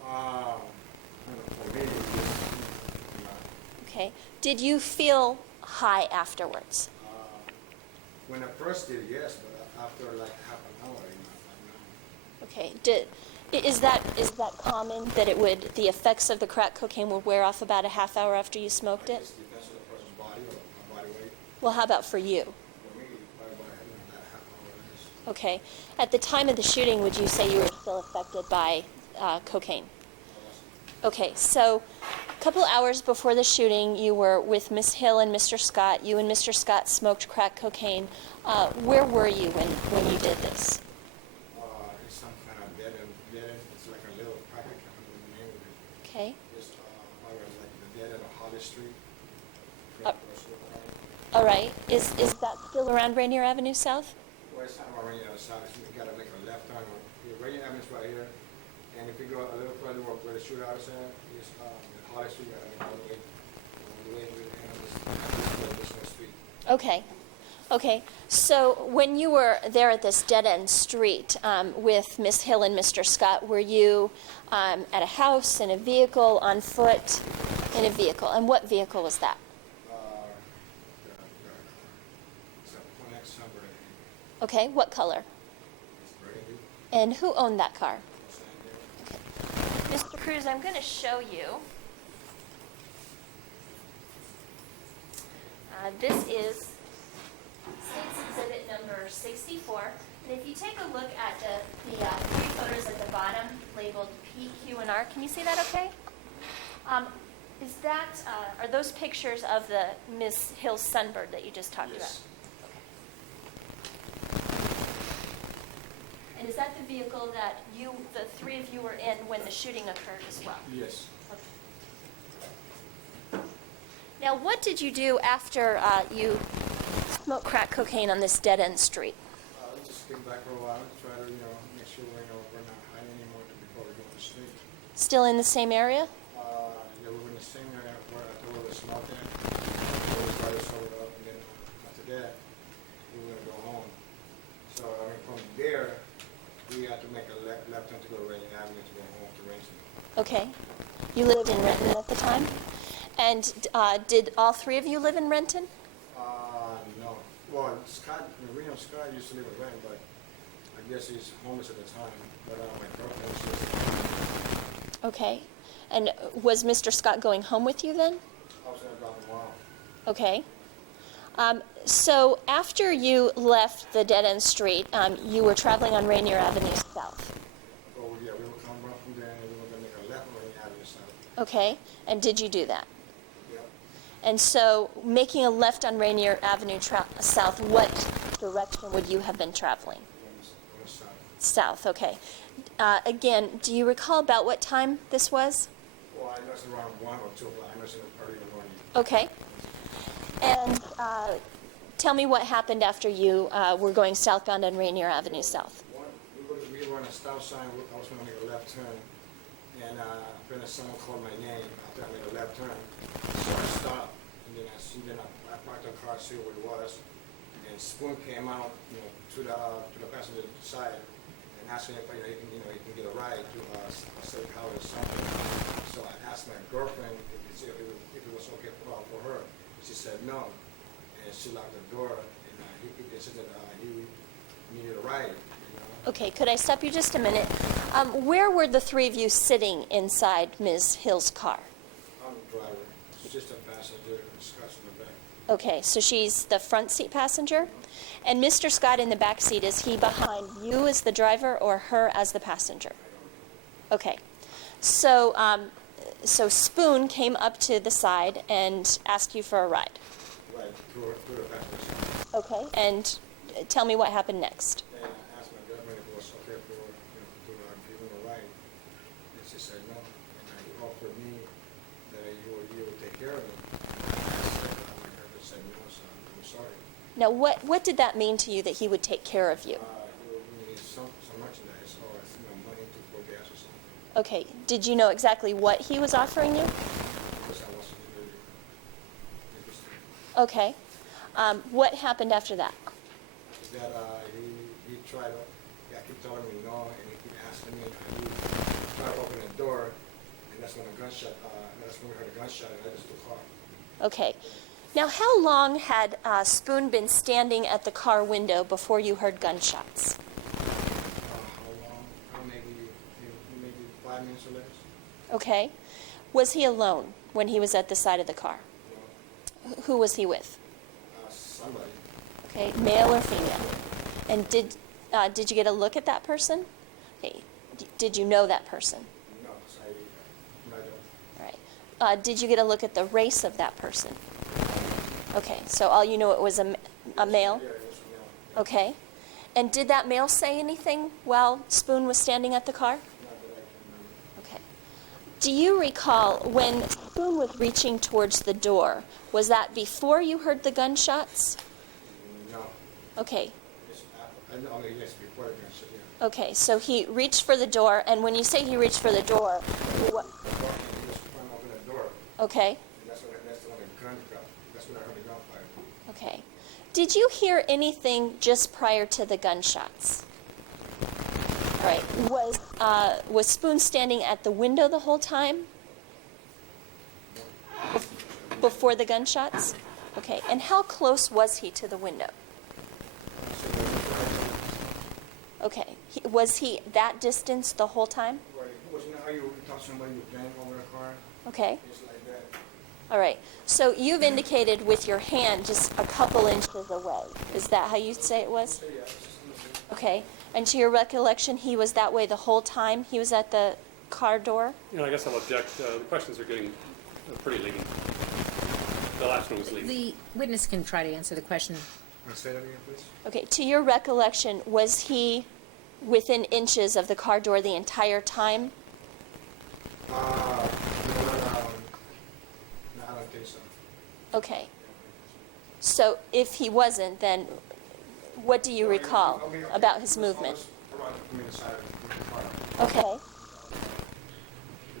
For me, it was just, Okay. Did you feel high afterwards? when I first did, yes, but after like half an hour, I'm not. Okay. Is that common that the effects of the crack cocaine would wear off about a half hour after you smoked it? It depends on the person's body or my body weight. Well, how about for you? For me, probably about half an hour. Okay. At the time of the shooting, would you say you were still affected by cocaine? Okay, so a couple hours before the shooting, you were with Miss Hill and Mr. Scott. You and Mr. Scott smoked crack cocaine. Where were you when you did this? It's some kind of dead end. It's like a little packet, I can't remember the name of it. Okay. It's probably like the dead end of Holly Street. All right. Is that still around Rainier Avenue South? Well, it's not around the other side. You gotta make a left turn. Rainier Avenue's right here. And if you go a little further where the shootout is at, it's Holly Street, you gotta make all the way to the end of this street. Okay. Okay. So when you were there at this dead-end street with Miss Hill and Mr. Scott, were you at a house, in a vehicle, on foot, in a vehicle? And what vehicle was that? It's a Pontiac Sunbird. Okay. What color? It's burgundy. And who owned that car? It's down there. Mr. Cruz, I'm going to show you. This is State's Exhibit number 64. And if you take a look at the 3 photos at the bottom labeled P, Q, and R, can you see that okay? Are those pictures of the Miss Hill Sunbird that you just talked Yes. about? And is that the vehicle that the 3 of you were in when the shooting occurred as well? Yes. Now, what did you do after you smoked crack cocaine on this dead-end street? We just came back for a while, try to, make sure we're not high anymore before we go to sleep. Still in the same area? Yeah, we were in the same area where I told we were smoking. We started to sober up, and then after that, we were gonna go home. So, from there, we had to make a left turn to go to Rainier Avenue to go home to Renton. Okay. You lived in Renton at the time? And did all 3 of you live in Renton? No. Well, William Scott used to live in Rent, but I guess he's homeless at the time. But my girlfriend, she's, Okay. And was Mr. Scott going home with you then? I was gonna drop him off. Okay. So after you left the dead-end street, you were traveling on Rainier Avenue South. Oh, yeah, we were coming up from there, and we were gonna make a left on the avenue south. Okay. And did you do that? Yep. And so making a left on Rainier Avenue South, what direction would you have been traveling? Going south. South, okay. Again, do you recall about what time this was? Well, I know it's around 1 or 2 o'clock. I know it's early in the morning. Okay. And tell me what happened after you were going southbound on Rainier Avenue South. We were on a stop sign. I was going to make a left turn, and apparently someone called my name after I made a left turn. So I stopped, and then I parked the car, see what it was, and Spoon came out, to the passenger side, and asked me if he can get a ride to Safe House or something. So I asked my girlfriend if it was okay for her. She said no, and she locked the door, and he said that he needed a ride. Okay, could I stop you just a minute? Where were the three of you sitting inside Ms. Hill's car? I'm the driver. She's just a passenger, Scott's in the back. Okay, so she's the front seat passenger? And Mr. Scott in the back seat, is he behind you as the driver or her as the passenger? Okay. So, so Spoon came up to the side and asked you for a ride. Right, through the passenger side. Okay, and tell me what happened next. And I asked my girlfriend if it was okay for to give him a ride, and she said no. And he offered me that he would take care of him. And my girlfriend said no, so I'm sorry. Now, what did that mean to you that he would take care of you? He would give me some merchandise or money for gas or something. Okay, did you know exactly what he was offering you? Because I wasn't really interested. Okay. What happened after that? After that, he tried to, I keep telling me no, and he keep asking me, and he tried to open the door, and that's when we heard a gunshot, and I just took off. Okay. Now, how long had Spoon been standing at the car window before you heard gunshots? How long? Maybe 5 minutes or less. Okay. Was he alone when he was at the side of the car? No, Who was he with? somebody. Okay, male or female? And did you get a look at that person? Okay. Did you know that person? No, I don't. All right. Did you get a look at the race of that person? Okay, so all you know it was a male? Yeah, it was a male. Okay. And did that male say anything while Spoon was standing at the car? Not that I can remember. Okay. Do you recall when Spoon was reaching towards the door, was that before you heard the gunshots? No. Okay. I know, yes, before the gunshot, yeah. Okay, so he reached for the door, and when you say he reached for the door, what? He was trying to open the door, Okay. and that's when the gun got. That's when I heard the gunfire. Okay. Did you hear anything just prior to the gunshots? All right. Was Spoon standing at the window the whole time? Before the gunshots? Okay. And how close was he to the window? Okay. Was he that distance the whole time? Right. Wasn't that how you talk to somebody with bang over a car? Okay. Just like that. All right. So you've indicated with your hand just a couple inches away. Is that how you say it was? So, yeah, it's just Okay. And to your recollection, he was that way the whole time? He was at the car door? I guess I'll object. The questions are getting pretty leading. The last one was leading. The witness can try to answer the question. Want to say that again, please? Okay. To your recollection, was he within inches of the car door the entire time? No, I don't think so. Okay. So if he wasn't, then what do you recall about his movement? Around the side of the car. Okay.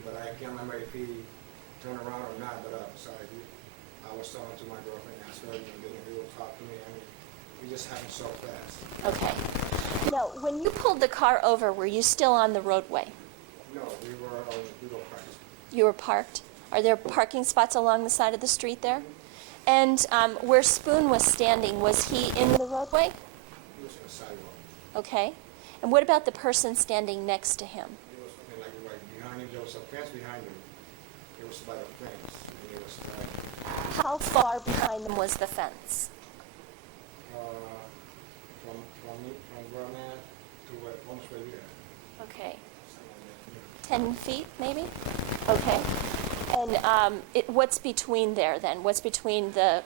But I can't remember if he turned around or not, but I was talking to my girlfriend, asked her, he would talk to me. I mean, it just happened so fast. Okay. Now, when you pulled the car over, were you still on the roadway? No, we were parked. You were parked? Are there parking spots along the side of the street there? And where Spoon was standing, was he in the roadway? He was on the sidewalk. Okay. And what about the person standing next to him? He was looking like right behind him. There was a fence behind him. It was like a fence. And it was like, How far behind them was the fence? from where I'm at to where, almost where we are. Okay. Something like that, 10 feet, maybe? Okay. And what's between there, then? What's between the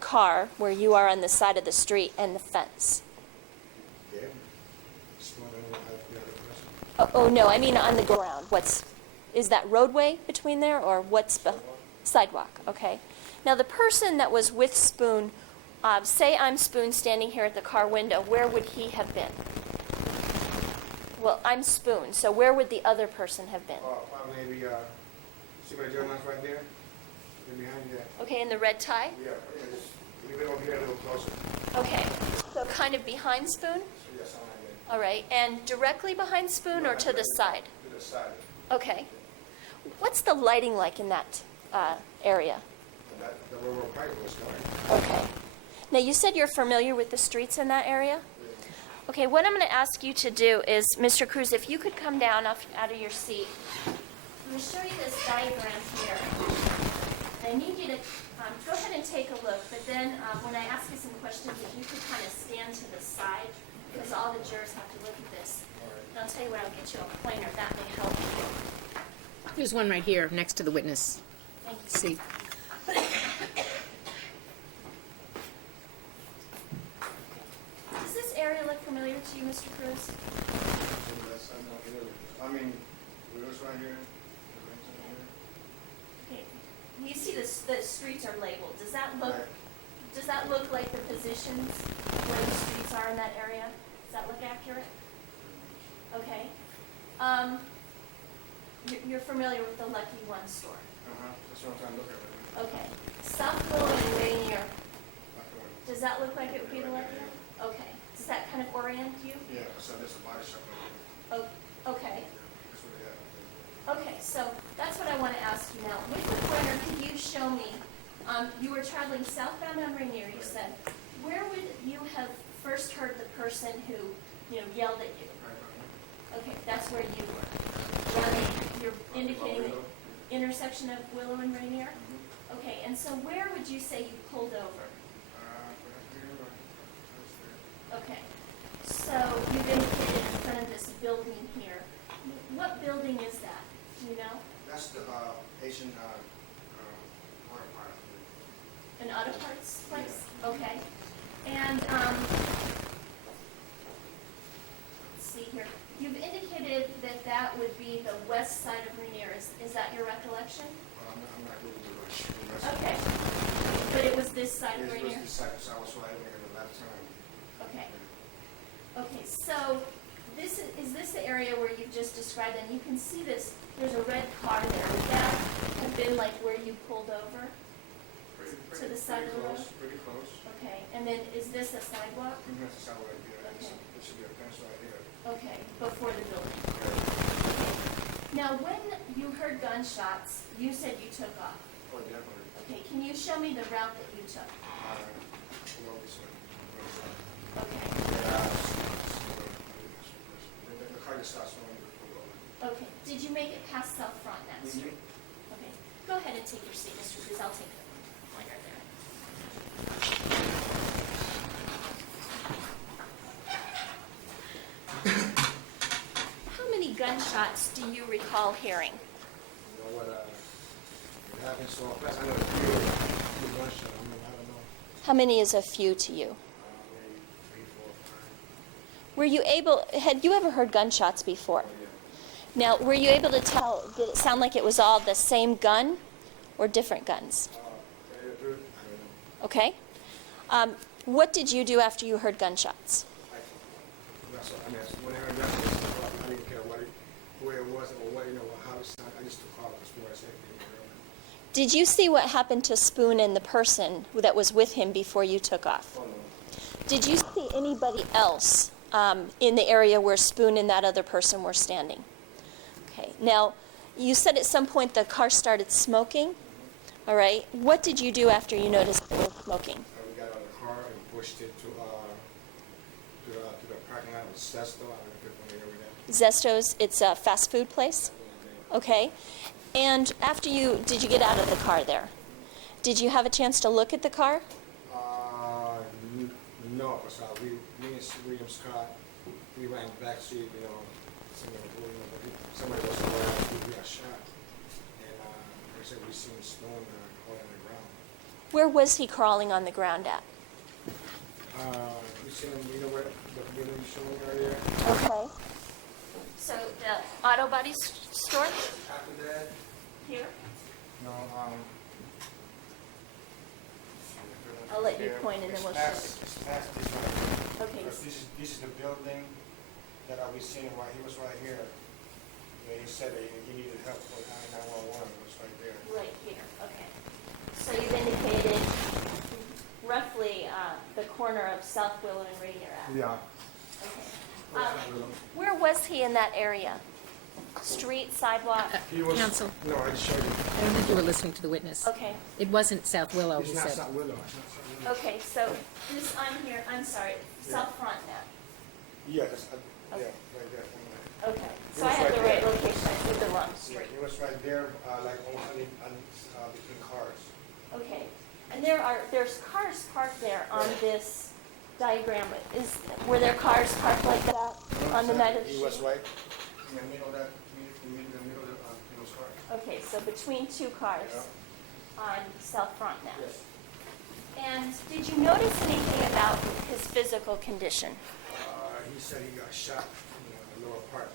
car, where you are on the side of the street, and the fence? yeah. Yeah. Smaller than the other person. Oh, no, I mean on the ground. Is that roadway between there, or what's sidewalk? Okay. Now, the person that was with Spoon, say I'm Spoon standing here at the car window, where would he have been? Well, I'm Spoon, so where would the other person have been? Maybe, see where the gentleman's right there? They're behind that. Okay, in the red tie? Yeah, just leave it over here a little closer. Okay, so kind of behind Spoon? So, yeah, something like that. All right, and directly behind Spoon or to the side? To the side. Okay. What's the lighting like in that area? And that, the railroad pipe was going. Okay. Now, you said you're familiar with the streets in that area? Okay, what I'm going to ask you to do is, Mr. Cruz, if you could come down out of your seat. I'm going to show you this diagram here. I need you to go ahead and take a look, but then when I ask you some questions, if you could kind of stand to the side, because all the jurors have to look at this. And I'll tell you what, I'll get you a pointer. That may help you. There's one right here next to the witness Thank you. seat. Does this area look familiar to you, Mr. Cruz? I mean, wheels right here. Okay. You see the streets are labeled. Does that look? Right. Does that look like the positions where the streets are in that area? Does that look accurate? Okay. You're familiar with the Lucky One store? That's what I'm trying to look at right now. Okay. South Willow and Rainier. Not the one. Does that look like it would be the Lucky One? Okay. Does that kind of orient you? Yeah, so there's a body shop right here. Oh, okay. That's what they have. Okay, so that's what I want to ask you now. With the pointer, could you show me, you were traveling southbound on Rainier, you said. Where would you have first heard the person who, yelled at you? Right, right. Okay, that's where you were. You're indicating the intersection of Willow and Rainier? Okay, and so where would you say you pulled over? Right here, right. Okay, so you've indicated in front of this building here. What building is that? Do you know? That's the Asian water park. An auto parts place? Okay. And, let's see here. You've indicated that that would be the west side of Rainier. Is that your recollection? I'm not really the rush. Okay. But it was this side of It was Rainier? the side, so I was right there the last time. Okay. Okay, so is this the area where you've just described, and you can see this, there's a red car there. Would that have been like where you pulled over? To the side of the road? Pretty close. Okay, and then is this a sidewalk? That's the sidewalk right here. Okay. There should be a fence right here. Okay, before the building. Now, when you heard gunshots, you said you took off. Oh, definitely. Okay, can you show me the route that you took? Well, this way. Okay. The car just starts when we pull over. Okay, did you make it past South Front that street? Okay, go ahead and take your seat, Mr. Cruz. I'll take the pointer there. How many gunshots do you recall hearing? You know what happened so fast? I know a few gunshots. I don't know. How many is a few to you? Maybe 3, 4, 5. Were you able, had you ever heard gunshots before? Now, were you able to tell, did it sound like it was all the same gun or different guns? Okay. What did you do after you heard gunshots? When I heard gunshots, I didn't care where it was or what, how it sounded. I just took off before I said anything. Did you see what happened to Spoon and the person that was with him before you took off? Did you see anybody else in the area where Spoon and that other person were standing? Okay. Now, you said at some point the car started smoking. All right. What did you do after you noticed they were smoking? We got out of the car and pushed it to the parking lot with Sesto. I don't know if you're familiar with that. Zesto's, it's a fast food place? Okay. And after did you get out of the car there? Did you have a chance to look at the car? No, because me and William Scott, we ran back seat, somebody was around, we got shot. And like I said, we seen Stone crawling on the ground. Where was he crawling on the ground at? We seen him, where the building you showed me earlier? Okay. So the auto body store? After that, Here? no, I'll let you point and then we'll show It's past this right here. Okay. Because this is the building that I was seeing while he was right here. And he said that he needed help for 911, it was right there. Right here, okay. So you've indicated roughly the corner of South Willow and Rainier Ave. Yeah. Okay. Where was he in that area? Street, sidewalk? He was, Counsel. no, I just showed you. I don't think you were listening to the witness. Okay. It wasn't South Willow, It's he not said. South Willow, it's not South Willow. Okay, so this on here, I'm sorry, South Frontenac. Yeah, that's, Okay. right there. Okay, so I have the right location, I did the wrong Yeah, street. he was right there, like almost between cars. Okay, and there's cars parked there on this diagram. Were there cars parked like that on the night of the He was shooting? right in the middle of that, in the middle of those cars. Okay, so between two cars Yeah. on South Frontenac. Yes. And did you notice anything about his physical condition? He said he got shot in the lower part.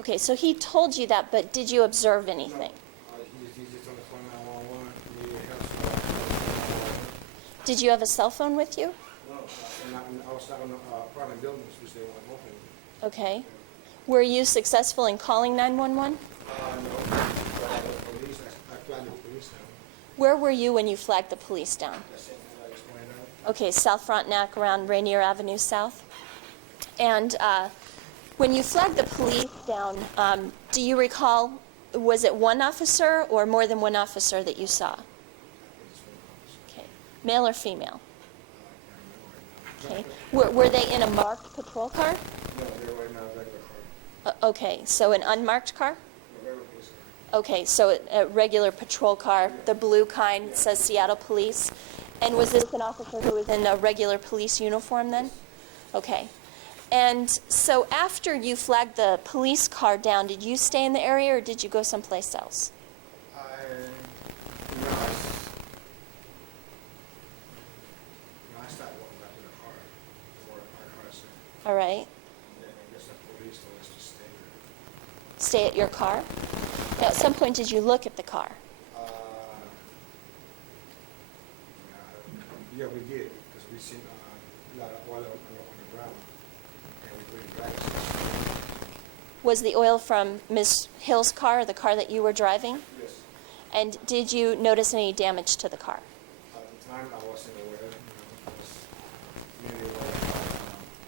Okay, so he told you that, but did you observe anything? He's just on the phone 911. He needed help. Did you have a cell phone with you? No, I was not in the apartment buildings, which they weren't open. Okay. Were you successful in calling 911? No, I police. I flagged the police down. Where were you when you flagged the police down? That's it, I just pointed out. Okay, South Frontenac around Rainier Avenue South. And when you flagged the police down, do you recall, was it one officer or more than one officer that you saw? Okay, male or female? Okay, were they in a marked patrol car? No, they were in a regular car. Okay, so an unmarked car? A regular police car. Okay, so a regular patrol car, the blue kind, says Seattle Police. And was this an officer who was in a regular police uniform then? Okay. And so after you flagged the police car down, did you stay in the area or did you go someplace else? No, I started walking back to the car, where my car said. All right. And then I guess the police told us to stay there. Stay at your car? Now, at some point, did you look at the car? Yeah, we did, because we seen a lot of oil on the ground, and we put it back. Was the oil from Ms. Hill's car, or the car that you were driving? Yes. And did you notice any damage to the car? At the time, I wasn't aware, because mainly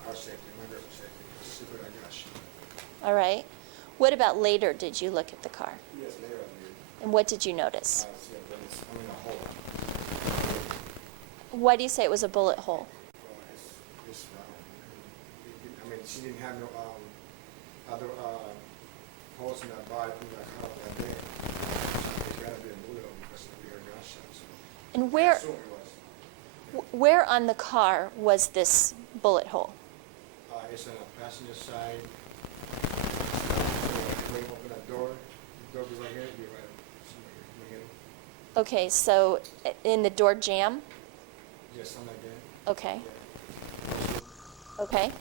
our safety, my girl's safety, because secret I got shot. All right. What about later did you look at the car? Yes, later I did. And what did you notice? See a bullet, a hole. Why do you say it was a bullet hole? It's round. I mean, she didn't have no other holes in her body from that car that day. It's gotta be a bullet hole because of her gunshots. And I where assume it was. where on the car was this bullet hole? It's on the passenger side. When you open that door, the door be right here, be right here. Okay, so in the door jamb? Yes, something like that. Okay. Yeah. Okay.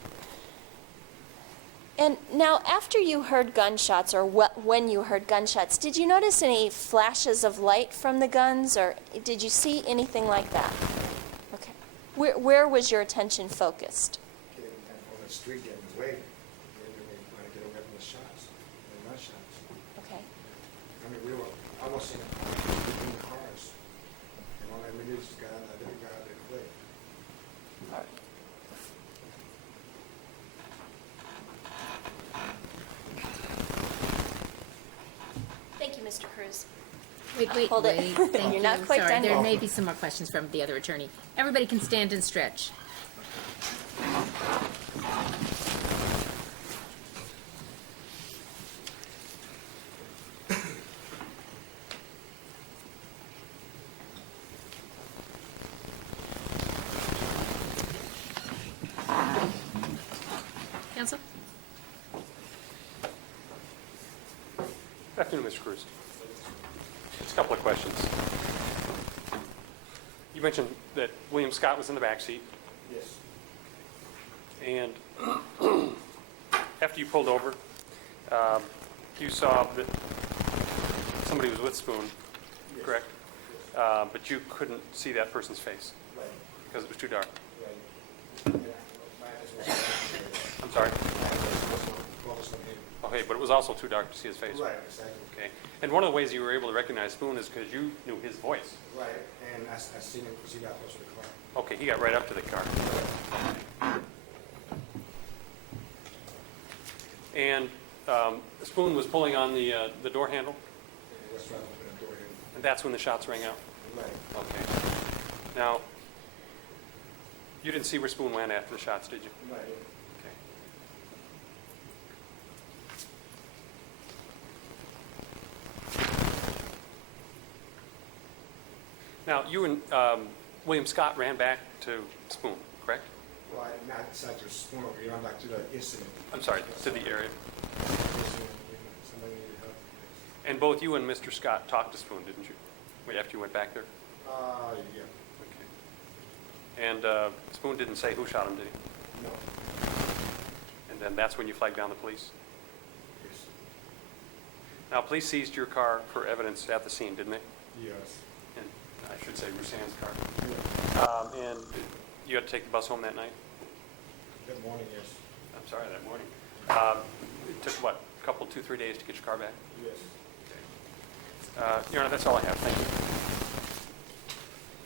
And now, after you heard gunshots, or when you heard gunshots, did you notice any flashes of light from the guns, or did you see anything like that? Okay. Where was your attention focused? Getting on the street, getting away. Trying to get away from the shots, the gunshots. Okay. I mean, I was in between cars. And all I really just got out of the way. All right. Thank you, Mr. Cruz. Wait, Hold it. thank You're not you. quite Sorry, done there yet. may be some more questions from the other attorney. Everybody can stand and stretch. Counsel? Good afternoon, Mr. Cruz. Just a couple of questions. You mentioned that William Scott was in the back seat, Yes. and after you pulled over, you saw that somebody was with Spoon, correct? But you couldn't see that person's face Right, because it was too dark. right. Yeah, my eyes was I'm sorry. focused on him. Okay, but it was also too dark to see his face. Right, exactly. Okay. And one of the ways you were able to recognize Spoon is because you knew his voice. Right, and I seen him because he got close to the car. Okay, he got right up to the car. And Spoon was pulling on the door handle, And he was trying to open the door here. and that's when the shots rang out. Right. Okay. Now, you didn't see where Spoon went after the shots, did you? Right. Okay. Now, you and William Scott ran back to Spoon, correct? Well, I not decided to spoon over here. I'm like to the incident. I'm sorry, to the area. Somebody needed help. And both you and Mr. Scott talked to Spoon, didn't you? Wait, after you went back there? Yeah. Okay. And Spoon didn't say who shot him, did he? No. And then that's when you flagged down the police? Yes. Now, police seized your car for evidence at the scene, didn't they? Yes. And I should say Roussan's car. Yeah. And you had to take the bus home that night? That morning, yes. I'm sorry, that morning. It took, what, a couple, 2-3 days to get your car back? Yes. Your Honor, that's all I have. Thank you.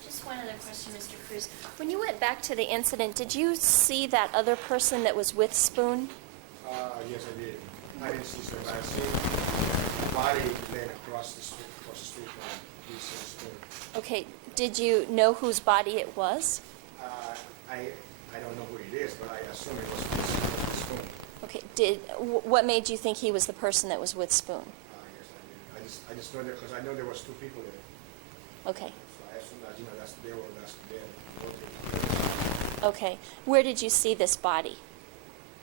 Just one other question, Mr. Cruz. When you went back to the incident, did you see that other person that was with Spoon? Yes, I did. I didn't see somebody. I seen a body laying across the street from the spoon. Okay, did you know whose body it was? I don't know who it is, but I assume it was the spoon. Okay, what made you think he was the person that was with Spoon? Yes, I just know that because I know there was two people there. Okay, So I assume that, that's there. okay. Where did you see this body?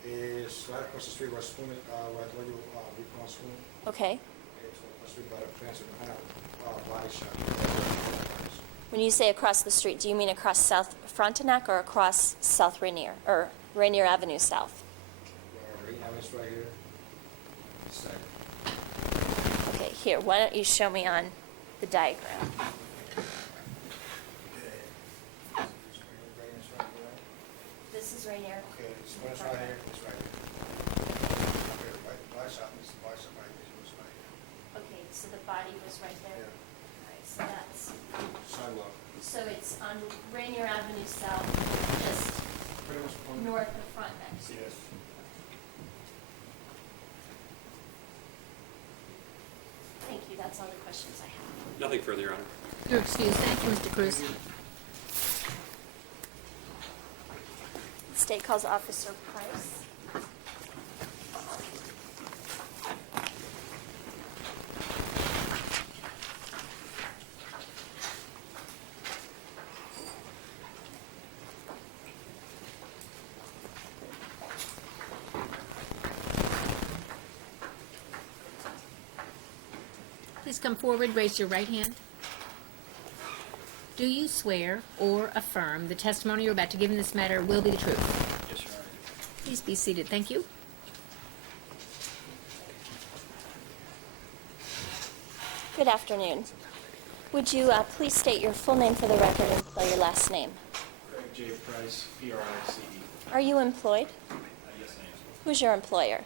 It's right across the street where Spoon, where I told you, we call Spoon. Okay. It's across the street by the fence and behind a body shop. When you say across the street, do you mean across South Frontenac or across South Rainier, or Rainier Avenue South? Rain Avenue's right here. This side. Okay, here, why don't you show me on the diagram? This is Rainier. Okay, Spoon's right here, it's right here. Okay, the body shop, this is the body shop right here, it's right here. Okay, so the body was right there? Yeah. All right, so that's, Sidewalk. so it's on Rainier Avenue South, just Pretty much on. north of Frontenac. Yes. Thank you, that's all the questions I have. Nothing further, Your Honor. You're excused. Thank you, Mr. Cruz. State calls Officer Price. Please come forward, raise your right hand. Do you swear or affirm the testimony you're about to give in this matter will be the truth? Yes, Your Honor. Please be seated. Thank you. Good afternoon. Would you please state your full name for the record and spell your last name? Craig J. Price, P-R-I-C-E. Are you employed? Yes, I am. Who's your employer?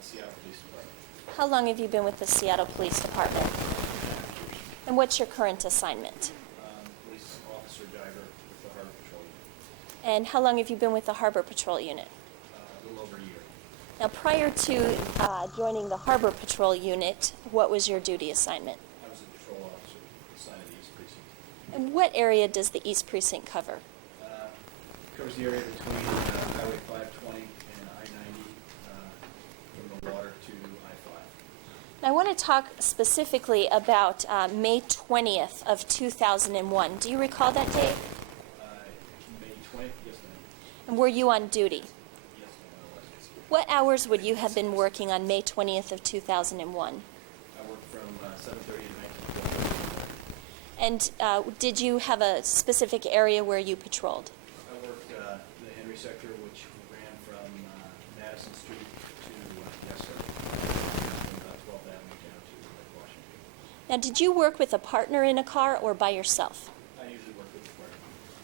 Seattle Police Department. How long have you been with the Seattle Police Department? And what's your current assignment? Police Officer Diver with the Harbor Patrol Unit. And how long have you been with the Harbor Patrol Unit? A little over a year. Now, prior to joining the Harbor Patrol Unit, what was your duty assignment? I was a patrol officer. And what area does the East Precinct cover? Covers the area between Highway 520 and I-90, from the water to I-5. I want to talk specifically about May 20th of 2001. Do you recall that date? May 20th? Yes, ma'am. And were you on duty? Yes, ma'am, I was. What hours would you have been working on May 20th of 2001? I worked from 7:30 to 19:30. And did you have a specific area where you patrolled? I worked the Henry sector, which ran from Madison Street to Yesler, from 12th Avenue down to Lake Washington. Now, did you work with a partner in a car or by yourself? I usually work with the partner.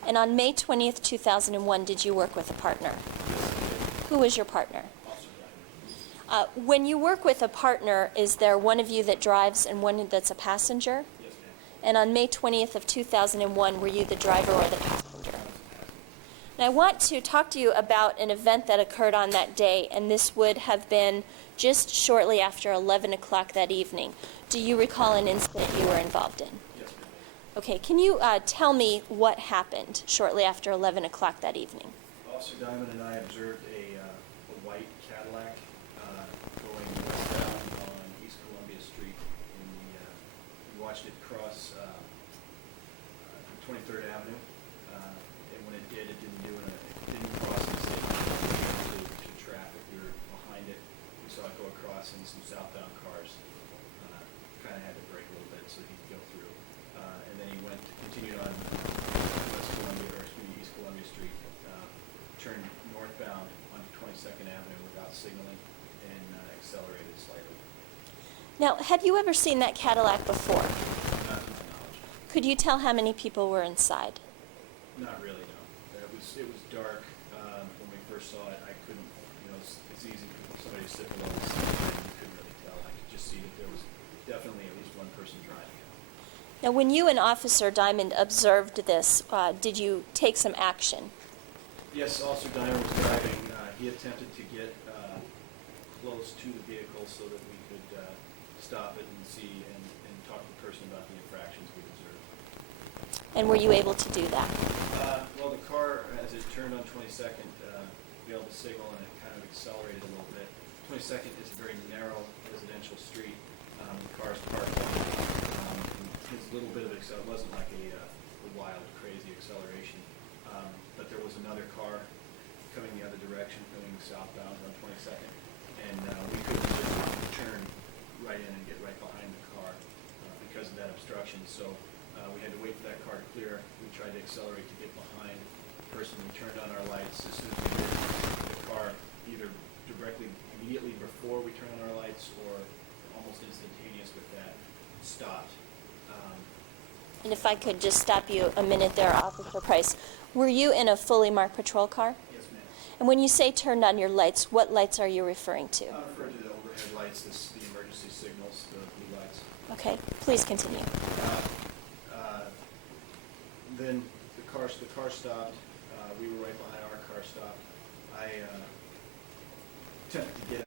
And on May 20th, 2001, did you work with a partner? Who was your partner? Officer Diamond. When you work with a partner, is there one of you that drives and one that's a passenger? Yes, ma'am. And on May 20th of 2001, were you the driver or the passenger? And I want to talk to you about an event that occurred on that day, and this would have been just shortly after 11 o'clock that evening. Do you recall an incident you were involved in? Yes, ma'am. Okay, can you tell me what happened shortly after 11 o'clock that evening? Officer Diamond and I observed a white Cadillac going westbound on East Columbia Street. We watched it cross 23rd Avenue, and when it did, it didn't cross the state to traffic. We were behind it. We saw it go across, and some southbound cars kind of had to brake a little bit so he could go through. And then he continued on East Columbia Street, turned northbound onto 22nd Avenue without signaling, and accelerated slightly. Now, have you ever seen that Cadillac before? Not to my knowledge. Could you tell how many people were inside? Not really, no. It was dark when we first saw it. I couldn't, it's easy for somebody to sit below the seat, and you couldn't really tell. I could just see that there was definitely at least one person driving it. Now, when you and Officer Diamond observed this, did you take some action? Yes, Officer Diamond was driving. He attempted to get close to the vehicle so that we could stop it and see and talk to the person about the infractions we observed. And were you able to do that? Well, the car, as it turned on 22nd, be able to signal, and it kind of accelerated a little bit. 22nd is a very narrow residential street. The car's parked on his little bit of acceleration. It wasn't like a wild, crazy acceleration. But there was another car coming the other direction, going southbound on 22nd, and we couldn't just turn right in and get right behind the car because of that obstruction. So we had to wait for that car to clear. We tried to accelerate to get behind the person. We turned on our lights. As soon as we did, the car either immediately before we turned on our lights or almost instantaneous with that, stopped. And if I could just stop you a minute there, Officer Price, were you in a fully marked patrol car? Yes, ma'am. And when you say turned on your lights, what lights are you referring to? I refer to the overhead lights, the emergency signals, the blue lights. Okay, please continue. Then the car stopped. We were right behind our car stopped. I attempted to get